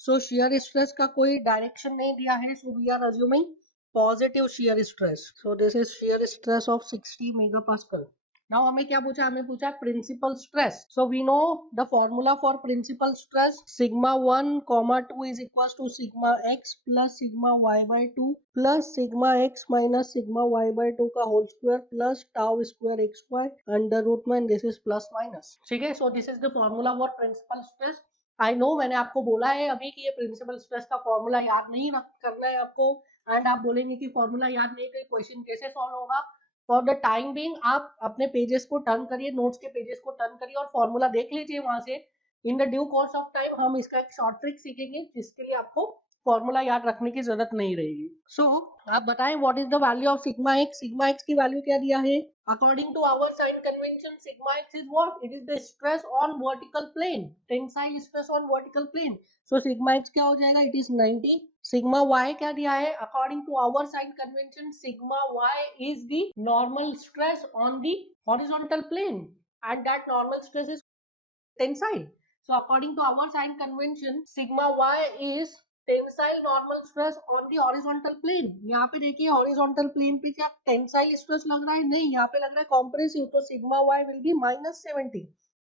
So shear stress का कोई direction नहीं दिया है, so we are assuming positive shear stress. So this is shear stress of 60 megapascal. Now हमें क्या पूछा, हमें पूछा principal stress. So we know the formula for principal stress, sigma 1 comma 2 is equals to sigma x plus sigma y by 2 plus sigma x minus sigma y by 2 का whole square plus tau square xy under root में, this is plus minus. ठीक है, so this is the formula for principal stress. I know मैंने आपको बोला है अभी कि ये प्रिंसिपल स्ट्रेस का फॉर्मूला याद नहीं करना है आपको, एंड आप बोलेंगे कि फॉर्मूला याद नहीं तो क्वेश्चन कैसे सॉल्व होगा. फॉर द टाइम बीइंग आप अपने पेजेस को टर्न करिए, नोट्स के पेजेस को टर्न करिए और फॉर्मूला देख लीजिए वहां से. In the due course of time हम इसका एक शॉर्ट ट्रिक सीखेंगे जिसके लिए आपको फॉर्मूला याद रखने की जरूरत नहीं रहेगी. सो आप बताएं what is the value of sigma x. Sigma x की वैल्यू क्या दिया है, according to our sign convention sigma x is what, it is the stress on vertical plane, tensile stress on vertical plane. So sigma x क्या हो जाएगा, it is 90. Sigma Y क्या दिया है, according to our sign convention sigma y is the normal stress on the horizontal plane and that normal stress is tensile. So according to our sign convention, sigma y is tensile normal stress on the horizontal plane. यहाँ पे देखिए horizontal plane पे क्या tensile stress लग रहा है, नहीं, यहाँ पे लग रहा है कॉम्प्रेसिव. तो sigma y will be -70.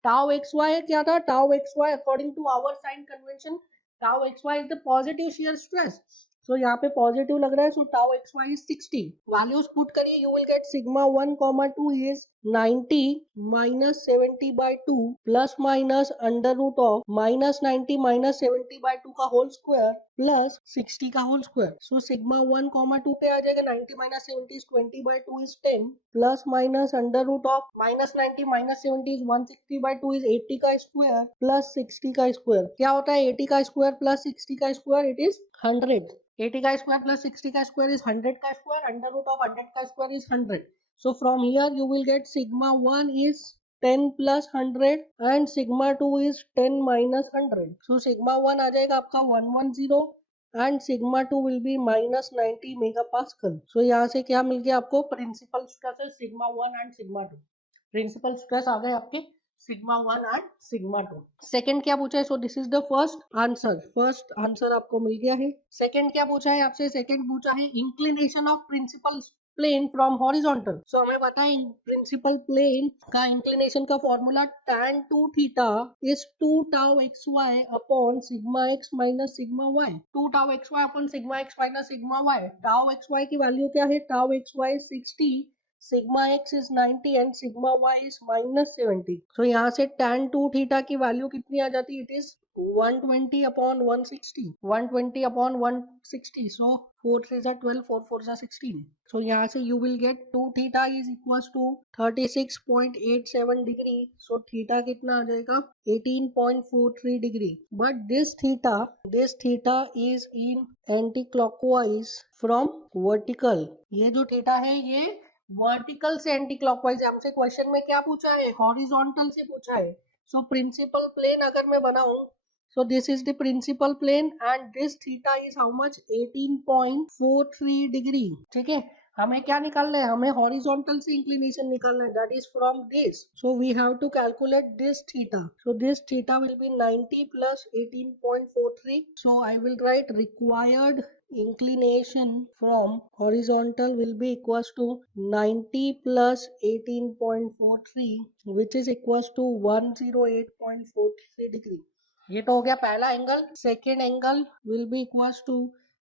Tau x Y क्या था, tau x Y according to our sign convention tau x Y is the positive shear stress. So यहाँ पे पॉजिटिव लग रहा है, so tau x Y is 60. Values put करिए, you will get sigma 1, 2 इज 90 minus 70 by 2 plus minus under root of minus 90 minus 70 by 2 का whole square plus 60 का whole square. So sigma 1, 2 पे आ जाएगा, 90 minus 70 is 20 by 2 is 10 plus minus under root of minus 90 minus 70 is 160 by 2 is 80 का square plus 60 का square. क्या होता है 80 का square plus 60 का square, it is 100. 80 का square plus 60 का square is 100 का square, under root of 100 का square is 100. So from here you will get sigma 1 is 10 plus 100 and sigma 2 is 10 minus 100. So sigma 1 आ जाएगा आपका 110 and sigma 2 will be minus 90 megapascal. So यहाँ से क्या मिल गया आपको, principal stress sigma 1 and sigma 2. Principal stress आ गए आपके सिग्मा 1 एंड सिग्मा 2. सेकंड क्या पूछा है, सो this is the first answer आपको मिल गया है. सेकंड क्या पूछा है आपसे, सेकंड पूछा है inclination of principal plane from horizontal. So हमें पता है प्रिंसिपल प्लेन का इंक्लिनेशन का formula tan 2 theta is 2 tau x y upon sigma x minus sigma y. 2 tau x y upon sigma x minus sigma y. Tau x y की value क्या है, tau x y 60, sigma x is 90 and sigma y is minus 70. So यहाँ से tan 2 theta की value कितनी आ जाती है, it is 120 upon 160. 120 upon 160. So 4 3 are 12, 4 4 are 16. So यहाँ से you will get 2 theta is equals to 36.87 degree. So theta कितना आ जाएगा, 18.43 degree. But this theta is in anti-clockwise from vertical. ये जो theta है ये वर्टिकल से एंटी क्लॉकवाइज. हमसे क्वेश्चन में क्या पूछा है, हॉरिजॉन्टल से पूछा है. सो प्रिंसिपल प्लेन अगर मैं बनाऊं, so this is the principal plane and this theta is how much, 18.43 degree. ठीक है, हमें क्या निकालना है, हमें हॉरिजॉन्टल से इंक्लिनेशन निकालना है, that is from this. So we have to calculate this theta. So this theta will be 90 plus 18.43. so I will write required inclination from horizontal will be equals to 90 plus 18.43 which is equals to 108.43 degree. ये तो हो गया पहला angle. Second angle will be equals to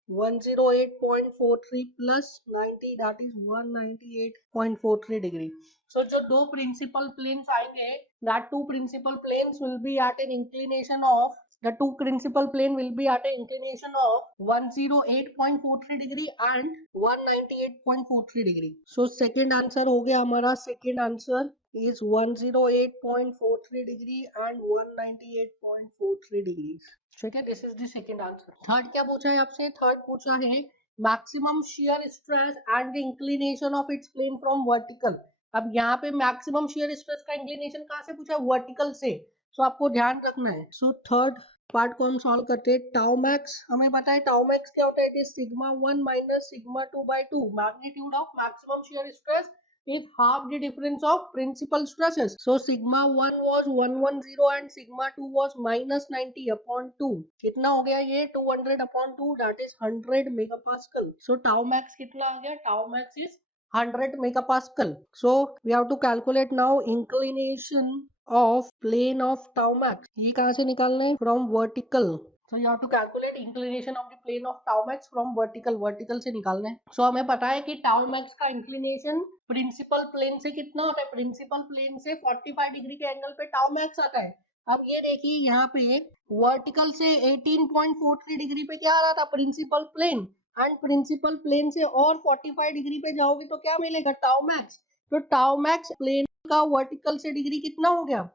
108.43 plus 90 that is 198.43 degree. So जो दो principal planes आएंगे, that two principal planes will be at an inclination of, the two principal plane will be at an inclination of 108.43 degree and 198.43 degree. So second answer हो गया हमारा, second answer is 108.43 degree and 198.43 degrees. ठीक है, this is the second answer. Third क्या पूछा है आपसे, third पूछा है maximum shear stress and the inclination of its plane from vertical. अब यहाँ पे मैक्सिमम शियर स्ट्रेस का इंक्लिनेशन कहाँ से पूछा है, वर्टिकल से. सो आपको ध्यान रखना है. सो थर्ड पार्ट को हम सॉल्व करते हैं। टाउ मैक्स हमें पता है, टाउ मैक्स क्या होता है, it is sigma 1 minus sigma 2 by 2 magnitude of maximum shear stress is half the difference of principal stresses. So sigma 1 was 110 and sigma 2 was minus 90 upon 2. कितना हो गया ये 200 upon 2, that is 100 megapascal. So tau max कितना आ गया, tau max is 100 megapascal. So we have to calculate now inclination of plane of tau max. ये कहाँ से निकालना है, from vertical. So you have to calculate inclination of the plane of tau max from vertical से निकालना है. So हमें पता है कि tau max का inclination प्रिंसिपल प्लेन से कितना होता है, प्रिंसिपल प्लेन से 45 डिग्री के एंगल पे tau max आता है. अब ये देखिए यहाँ पे वर्टिकल से 18.43 डिग्री पे क्या आ रहा था, principal plane, and principal plane से और 45 डिग्री पे जाओगे तो क्या मिलेगा, tau max. तो tau max प्लेन का वर्टिकल से डिग्री कितना हो गया.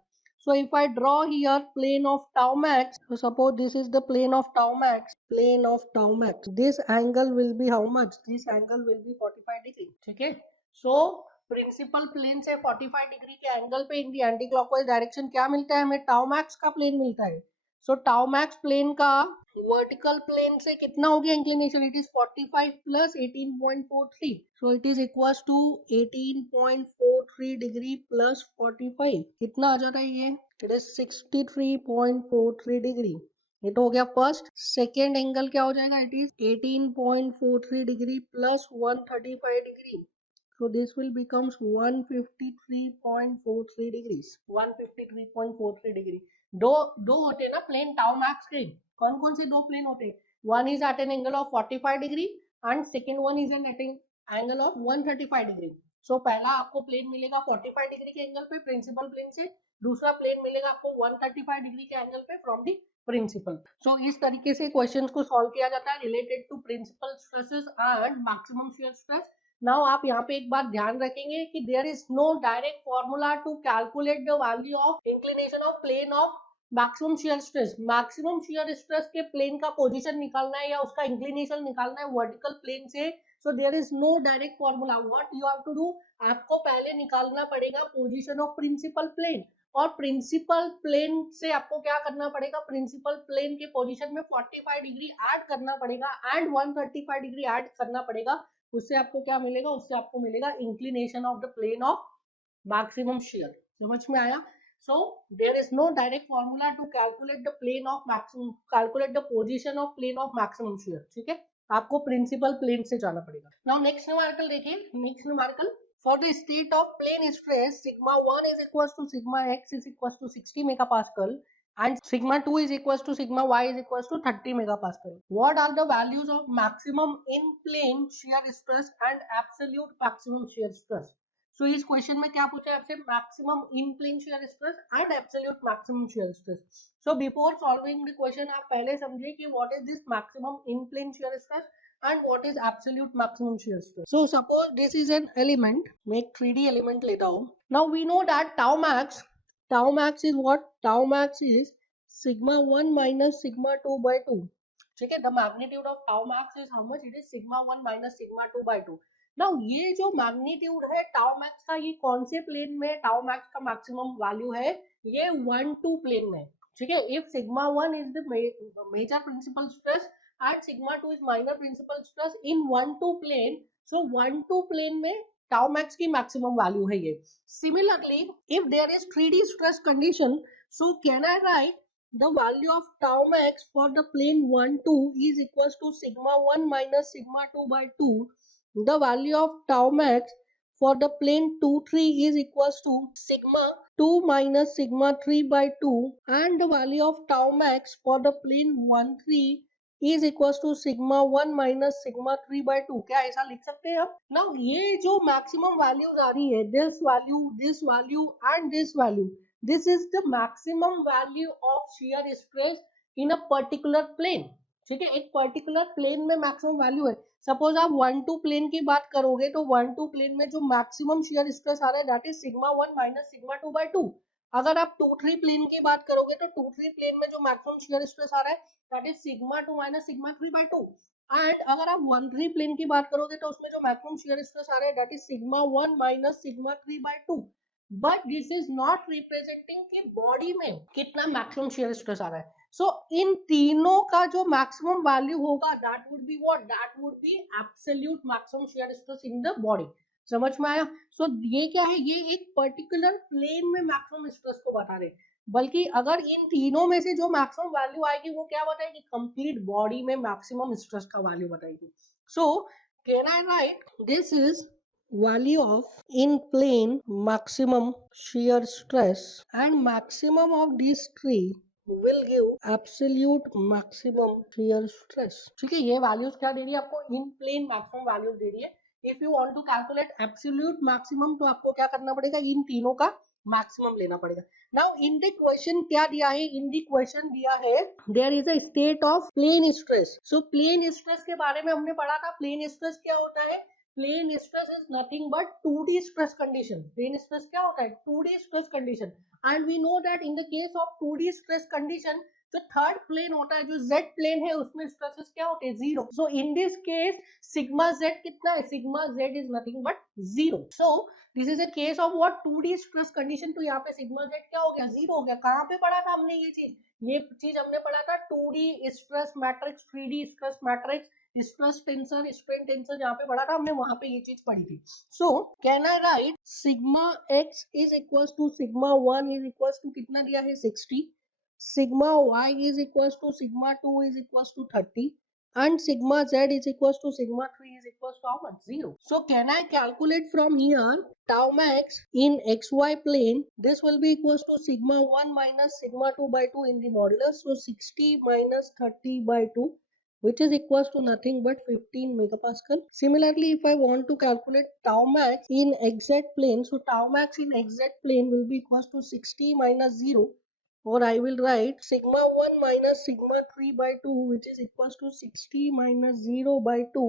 So if I draw here plane of tau max, so suppose this is the plane of tau max, this angle will be how much, this angle will be 45 degree. ठीक है. So principal plane से 45 degree के angle पे इन दी anti clockwise direction क्या मिलता है, हमें tau max का प्लेन मिलता है. सो टाउ मैक्स प्लेन का वर्टिकल प्लेन से कितना हो गया inclination, it is 45 plus 18.43, so it is equals to 18.43 degree plus 45, कितना आ जाता है ये, इट इज 63.43 डिग्री. ये तो हो गया फर्स्ट. सेकेंड एंगल क्या हो जाएगा, it is 18.43 degree plus 135 degree. So this will becomes 153.43 degrees. 153.43 degree. दो होते ना प्लेन टाउ मैक्स के, कौन कौन से दो प्लेन होते हैं, one is at an angle of 45 degree and second one is an at an angle of 135 degree. So पहला आपको प्लेन मिलेगा 45 डिग्री के एंगल पे प्रिंसिपल प्लेन से, दूसरा प्लेन मिलेगा आपको 135 डिग्री के एंगल पे फ्रॉम दी प्रिंसिपल. सो इस तरीके से क्वेश्चंस को सॉल्व किया जाता है related to principal stresses and maximum shear stress. Now आप यहाँ पे एक बात ध्यान रखेंगे कि there is no direct formula to calculate the value of inclination of plane of maximum shear stress. Maximum shear stress के प्लेन का पोजीशन निकालना है या उसका इंक्लिनेशन निकालना है वर्टिकल प्लेन से. So there is no direct formula. What you have to do, आपको पहले निकालना पड़ेगा पोजीशन ऑफ प्रिंसिपल प्लेन, और प्रिंसिपल प्लेन से आपको क्या करना पड़ेगा, प्रिंसिपल प्लेन के पोजीशन में 45 डिग्री ऐड करना पड़ेगा एंड 135 डिग्री ऐड करना पड़ेगा. उससे आपको क्या मिलेगा, उससे आपको मिलेगा inclination of the plane of maximum shear. समझ में आया. So there is no direct formula to calculate the plane of maximum, calculate the position of plane of maximum shear. ठीक है, आपको प्रिंसिपल प्लेन से जाना पड़ेगा. नाउ नेक्स्ट न्यूमेरिकल देखिए. Next numerical, for the state of plane stress sigma 1 is equals to sigma x is equals to 60 megapascal and sigma 2 is equals to sigma y is equals to 30 megapascal. What are the values of maximum in plane shear stress and absolute maximum shear stress? So इस question में क्या पूछा है आपसे, maximum in plane shear stress and absolute maximum shear stress. So before solving the question आप पहले समझिए कि what is this maximum in plane shear stress and what is absolute maximum shear stress. So suppose this is an element, make 3D element later on. Now we know that tau max is what, tau max is sigma 1 minus sigma 2 by 2. ठीक है, the magnitude of tau max is how much, it is sigma 1 minus sigma 2 by 2. Now ये जो magnitude है tau max का, ये कौन से plane में tau max का मैक्सिमम वैल्यू है, ये 1-2 प्लेन में. ठीक है, if sigma 1 is the major principal stress and sigma 2 is minor principal stress in 1-2 plane, so 1-2 plane में tau max की maximum value है ये. Similarly, if there is 3D stress condition, so can I write the value of tau max for the plane 1-2 is equals to sigma 1 minus sigma 2 by 2. The value of tau max for the plane 2-3 is equals to sigma 2 minus sigma 3 by 2, and the value of tau max for the plane 1-3 is equals to sigma 1 minus sigma 3 by 2. क्या ऐसा लिख सकते हैं आप. Now ये जो maximum values आ रही है, this value and this value, this is the maximum value of shear stress in a particular plane. ठीक है, एक पर्टिकुलर प्लेन में मैक्सिमम वैल्यू है. सपोज आप 1-2 प्लेन की बात करोगे तो 1-2 प्लेन में जो मैक्सिमम शियर स्ट्रेस आ रहा है that is sigma 1 minus sigma 2 by 2. अगर आप 2-3 प्लेन की बात करोगे तो 2-3 प्लेन में जो मैक्सिमम शियर स्ट्रेस आ रहा है that is sigma 2 minus sigma 3 by 2. And अगर आप 1-3 प्लेन की बात करोगे तो उसमें जो मैक्सिमम शियर स्ट्रेस आ रहा है that is sigma 1 minus sigma 3 by 2. But this is not representing कि बॉडी में कितना मैक्सिमम शियर स्ट्रेस आ रहा है. सो इन तीनों का जो मैक्सिमम वैल्यू होगा that would be what, that would B absolute maximum shear stress in the body. समझ में आया? सो ये क्या है, ये एक पर्टिकुलर प्लेन में मैक्सिमम स्ट्रेस को बता रहे हैं, बल्कि अगर इन तीनों में से जो मैक्सिमम वैल्यू आएगी वो क्या बताएगी, कंप्लीट बॉडी में मैक्सिमम स्ट्रेस का वैल्यू बताएगी। सो can I right this is value of in plane maximum shear stress and maximum of these three will give absolute maximum shear stress। ठीक है, ये वैल्यूज क्या दे रही है आपको, इन प्लेन मैक्सिमम वैल्यूज दे रही है। If you want to calculate absolute maximum तो आपको क्या करना पड़ेगा, इन तीनों का मैक्सिमम लेना पड़ेगा। नाउ इन द क्वेश्चन क्या दिया है, इन द क्वेश्चन दिया है there is a state of plane stress. So plane stress के बारे में हमने पढ़ा था, प्लेन स्ट्रेस क्या होता है, plane stress is nothing but 2D stress condition. Plane stress क्या होता है, 2D stress condition. And we know that in the case of 2D stress condition जो थर्ड प्लेन होता है, जो जेड प्लेन है, उसमें स्ट्रेसेस क्या होते हैं, zero. So in this case sigma Z कितना है, sigma Z is nothing but zero. So this is a case of what, 2D stress condition. तो यहाँ पे सिग्मा जेड क्या हो गया, जीरो हो गया। कहाँ पे पढ़ा था हमने ये चीज हमने पढ़ा था 2D stress matrix, 3D stress matrix, stress tensor, strain tensor जहाँ पे पढ़ा था हमने, वहां पे ये चीज पढ़ी थी। So can I write sigma x is equal to sigma one is equal to कितना दिया है 60, sigma y is equal to sigma two is equal to 30 and sigma z is equals to sigma 3 is equals to how much, 0. So can I calculate from here tau max in xy plane, this will be equals to sigma 1 minus sigma 2 by 2 in the modulus. So 60 minus 30 by 2, which is equals to nothing but 15 megapascal. Similarly, if I want to calculate tau max in xz plane, so tau max in xz plane will be equals to 60 minus 0, or I will write sigma 1 minus sigma 3 by 2, which is equals to 60 minus 0 by 2,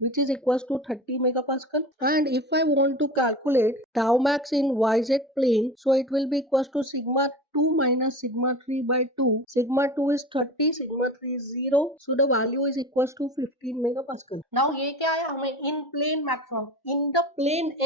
which is equals to 30 megapascal. And if I want to calculate tau max in yz plane, so it will be equals to sigma 2 minus sigma 3 by 2. Sigma 2 is 30, sigma 3 is 0, so the value is equals to 15 megapascal. Now ये क्या है, हमें in plane maximum in the plane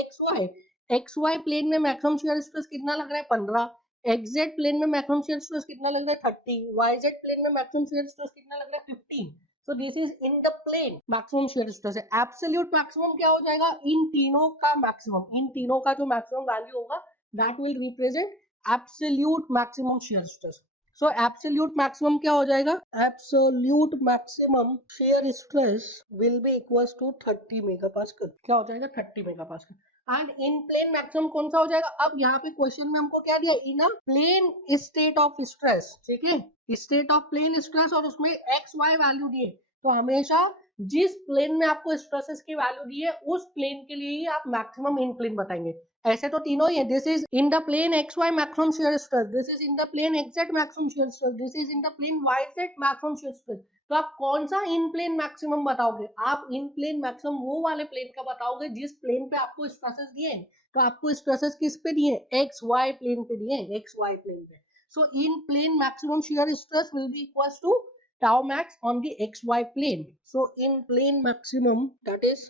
xy plane में maximum shear stress कितना लग रहा है, 15। X z plane में मैक्सिमम शियर स्ट्रेस कितना लग रहा है, 30। वाईजेड प्लेन में मैक्सिमम शियर स्ट्रेस कितना लग रहा है, 15। So this is in the plane maximum shear stress है। एब्सोल्यूट मैक्सिमम क्या हो जाएगा, इन तीनों का मैक्सिमम, इन तीनों का जो मैक्सिमम वैल्यू होगा that will represent absolute maximum shear stress. So absolute maximum क्या हो जाएगा, absolute maximum shear stress will be equals to 30 megapascal. क्या हो जाएगा, 30 megapascal. And in plane maximum कौन सा हो जाएगा, अब यहाँ पे क्वेश्चन में हमको क्या दिया, इन अ प्लेन स्टेट ऑफ स्ट्रेस। ठीक है, स्टेट ऑफ प्लेन स्ट्रेस और उसमें एक्स वाई वैल्यू दिए, तो हमेशा जिस प्लेन में आपको स्ट्रेसेस की वैल्यू दी है उस प्लेन के लिए ही आप मैक्सिमम इन प्लेन बताएंगे। ऐसे तो तीनों ही है, this is in the plane x y maximum shear stress, this is in the plane x maximum shear stress, this is in the plane y maximum shear stress. तो आप कौन सा इन प्लेन मैक्सिमम बताओगे, आप इन प्लेन मैक्सिमम वो वाले plane का बताओगे जिस प्लेन पे आपको स्ट्रेसेस दिए हैं। तो आपको स्ट्रेसेस किस पे दिए, एक्स वाई प्लेन पे दिए, एक्स वाई प्लेन पे। So in plane maximum shear stress will be equals to tau max on the xy plane. So in plane maximum, that is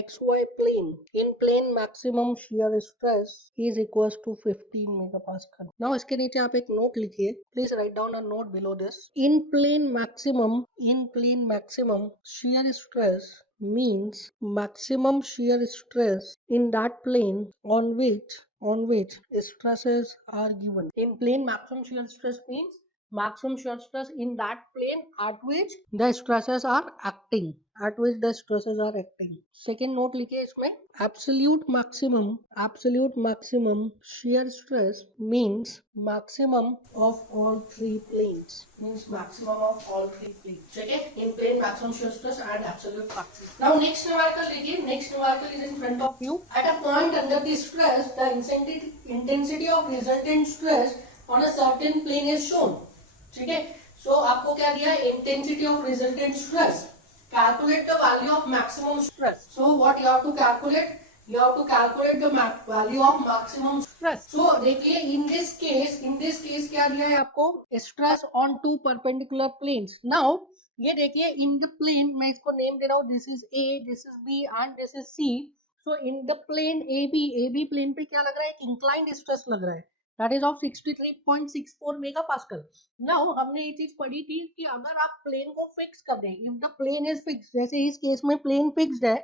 xy plane, in plane maximum shear stress is equals to 15 megapascal. Now इसके नीचे आप एक note लिखिए, please write down a note below this. In plane maximum shear stress means maximum shear stress in that plane on which stresses are given. In plane maximum shear stress means maximum shear stress in that plane at which the stresses are acting, second note लिखिए इसमें, absolute maximum shear stress means maximum of all three planes, ठीक है, in plane maximum shear stress and absolute maximum. Now next numerical लिखिए, next numerical is in front of you. At a point under the stress, the intensity of resultant stress on a certain plane is shown. ठीक है, सो आपको क्या दिया है, intensity of resultant stress, calculate the value of maximum stress. So what you have to calculate, you have to calculate the value of maximum stress. So देखिए in this case क्या दिया है आपको, stress on two perpendicular planes. Now ये देखिए in the plane, मैं इसको name दे रहा हूँ, this is A, this is B and this is C. So in the plane AB plane पे क्या लग रहा है, एक inclined stress लग रहा है, that is of 63.64 megapascal. Now हमने ये चीज पढ़ी थी कि अगर आप प्लेन को फिक्स कर दें, if the plane is fix, जैसे इस केस में प्लेन फिक्स्ड है,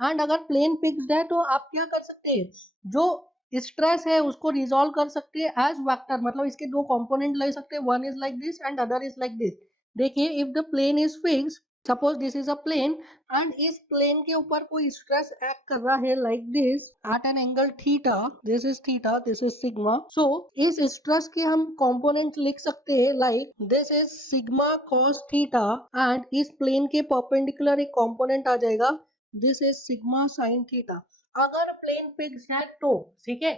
एंड अगर प्लेन फिक्स्ड है तो आप क्या कर सकते हैं, जो स्ट्रेस है उसको रिजॉल्व कर सकते हैं एज वेक्टर, मतलब इसके दो कंपोनेंट ले सकते हैं, one is like this and other is like this. देखिए if the plane is fixed, suppose this is a plane and इस प्लेन के ऊपर कोई स्ट्रेस एक्ट कर रहा है like this at an angle theta, this is theta, this is sigma. So इस stress के हम कंपोनेंट लिख सकते हैं like this is sigma cos theta, and इस प्लेन के परपेंडिकुलर एक कंपोनेंट आ जाएगा, this is sigma sine theta. अगर प्लेन फिक्स है तो ठीक है,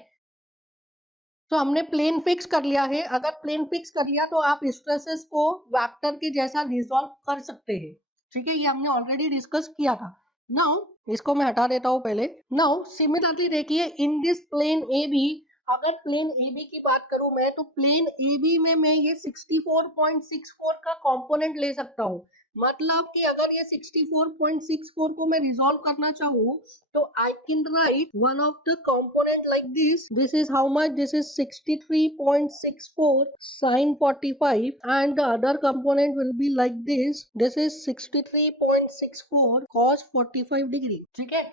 तो हमने प्लेन फिक्स कर लिया है। अगर प्लेन फिक्स कर लिया तो आप स्ट्रेसेस को वेक्टर के जैसा रिजॉल्व कर सकते हैं, ठीक है, ये हमने ऑलरेडी डिस्कस किया था। नाउ इसको मैं हटा देता हूँ पहले। नाउ सिमिलरली देखिए in this plane A B, अगर प्लेन ए बी की बात करूं मैं, तो प्लेन ए बी में मैं ये 64.64 का कंपोनेंट ले सकता हूँ। मतलब कि अगर ये 64.64 को मैं रिजॉल्व करना चाहूँ तो I can write one of the component like this. This is how much? This is 63.64 sine 45, and the other component will be like this. This is 63.64 cos 45 degree. ठीक है,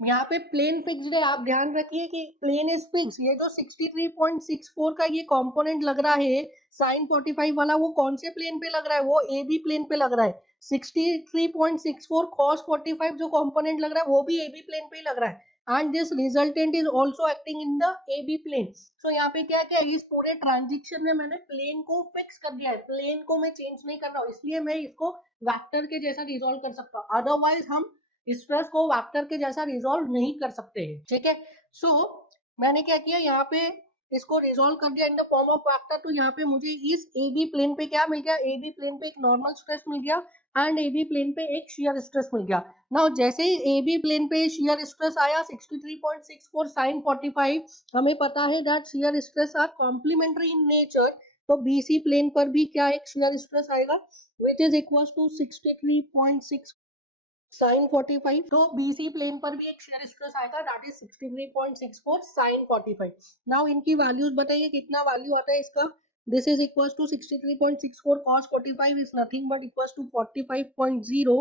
यहाँ पे प्लेन फिक्स्ड है, आप ध्यान रखिए कि प्लेन इज फिक्स। ये जो 63.64 का ये कंपोनेंट लग रहा है साइन 45 वाला, वो कौन से प्लेन पे लग रहा है, वो ए बी प्लेन पे लग रहा है। 63.64 cos 45 जो कंपोनेंट लग रहा है वो भी ए बी प्लेन पे ही लग रहा है, and this resultant is also acting in the A B plane. So यहाँ पे क्या क्या, इस पूरे ट्रांजिशन में मैंने प्लेन को फिक्स कर दिया है, प्लेन को मैं चेंज नहीं कर रहा हूँ, इसलिए मैं इसको वेक्टर के जैसा रिजोल्व कर सकता हूँ। अदरवाइज हम स्ट्रेस को वेक्टर के जैसा रिजॉल्व नहीं कर सकते हैं, ठीक है। सो मैंने क्या किया, यहाँ पे इसको रिजॉल्व कर दिया in the form of vector. तो यहाँ पे मुझे इस ए बी प्लेन पे क्या मिल गया, ए बी प्लेन पे एक नॉर्मल स्ट्रेस मिल गया एंड ए बी प्लेन पे एक शियर स्ट्रेस मिल गया। नाउ जैसे ही ए बी प्लेन पे शियर स्ट्रेस आया 63.64 साइन 45, हमें पता है that shear stress are complementary in nature, तो बी सी प्लेन पर भी क्या एक शियर स्ट्रेस आएगा which is equal to 63.6 sine 45। तो बीसी प्लेन पर भी एक शेयर स्ट्रेस आएगा दैट इज 63.64 साइन 45। नाउ इनकी वैल्यूज बताइए कितना वैल्यू आता है इसका। This is equals to 63.64 cos 45 is nothing but equals to 45.0,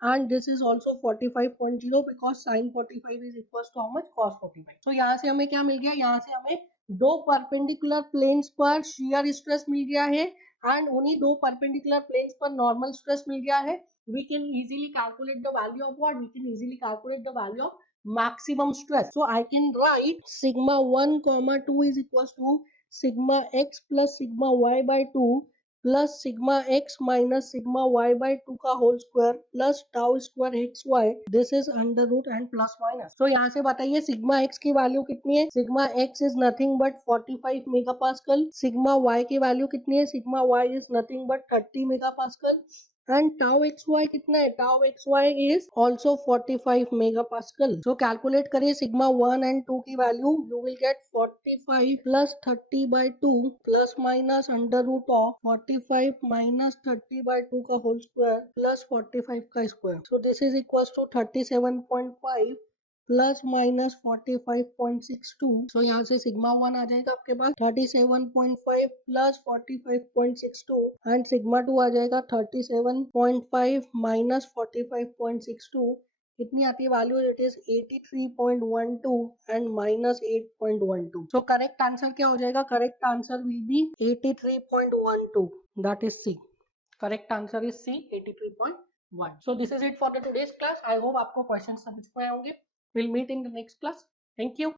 and this is also 45.0 because sin 45 is equals to how much, cos 45। तो यहाँ से हमें क्या मिल गया, यहाँ से हमें दो परपेंडिकुलर प्लेन्स पर शियर स्ट्रेस मिल गया है एंड उन्हीं दो परपेंडिकुलर प्लेन्स पर नॉर्मल स्ट्रेस मिल गया है। We can easily calculate the value of what? We can easily calculate the value of maximum stress. So I can write sigma 1 comma 2 is equals to sigma x plus sigma y by 2 plus sigma x minus sigma y by 2 का whole square plus tau square x y, this is under root and plus minus। तो यहाँ से बताइए sigma x की value कितनी है, sigma x is nothing but 45 megapascal, sigma y की value कितनी है, sigma y is nothing but 30 megapascal, and tau xy कितना है, tau xy is also 45 megapascal। so calculate करिए sigma 1 and 2 की value, you will get 45 plus 30 by 2 plus minus under root of 45 minus 30 by 2 का whole square plus 45 का square। so this is equals to 37.5 plus minus 45.62। So यहाँ से sigma 1 आ जाएगा आपके पास 37.5 प्लस 45.62 एंड सिग्मा 2 आ जाएगा 37.5 माइनस 45.62। कितनी आती है value, it is 83.12 and minus 8.12। So correct answer क्या हो जाएगा, correct answer will be 83.12, that is C. Correct answer is C, 83.1। So this is it for the today's class. I hope आपको question समझ में आए होंगे। We'll meet in the next class. Thank you.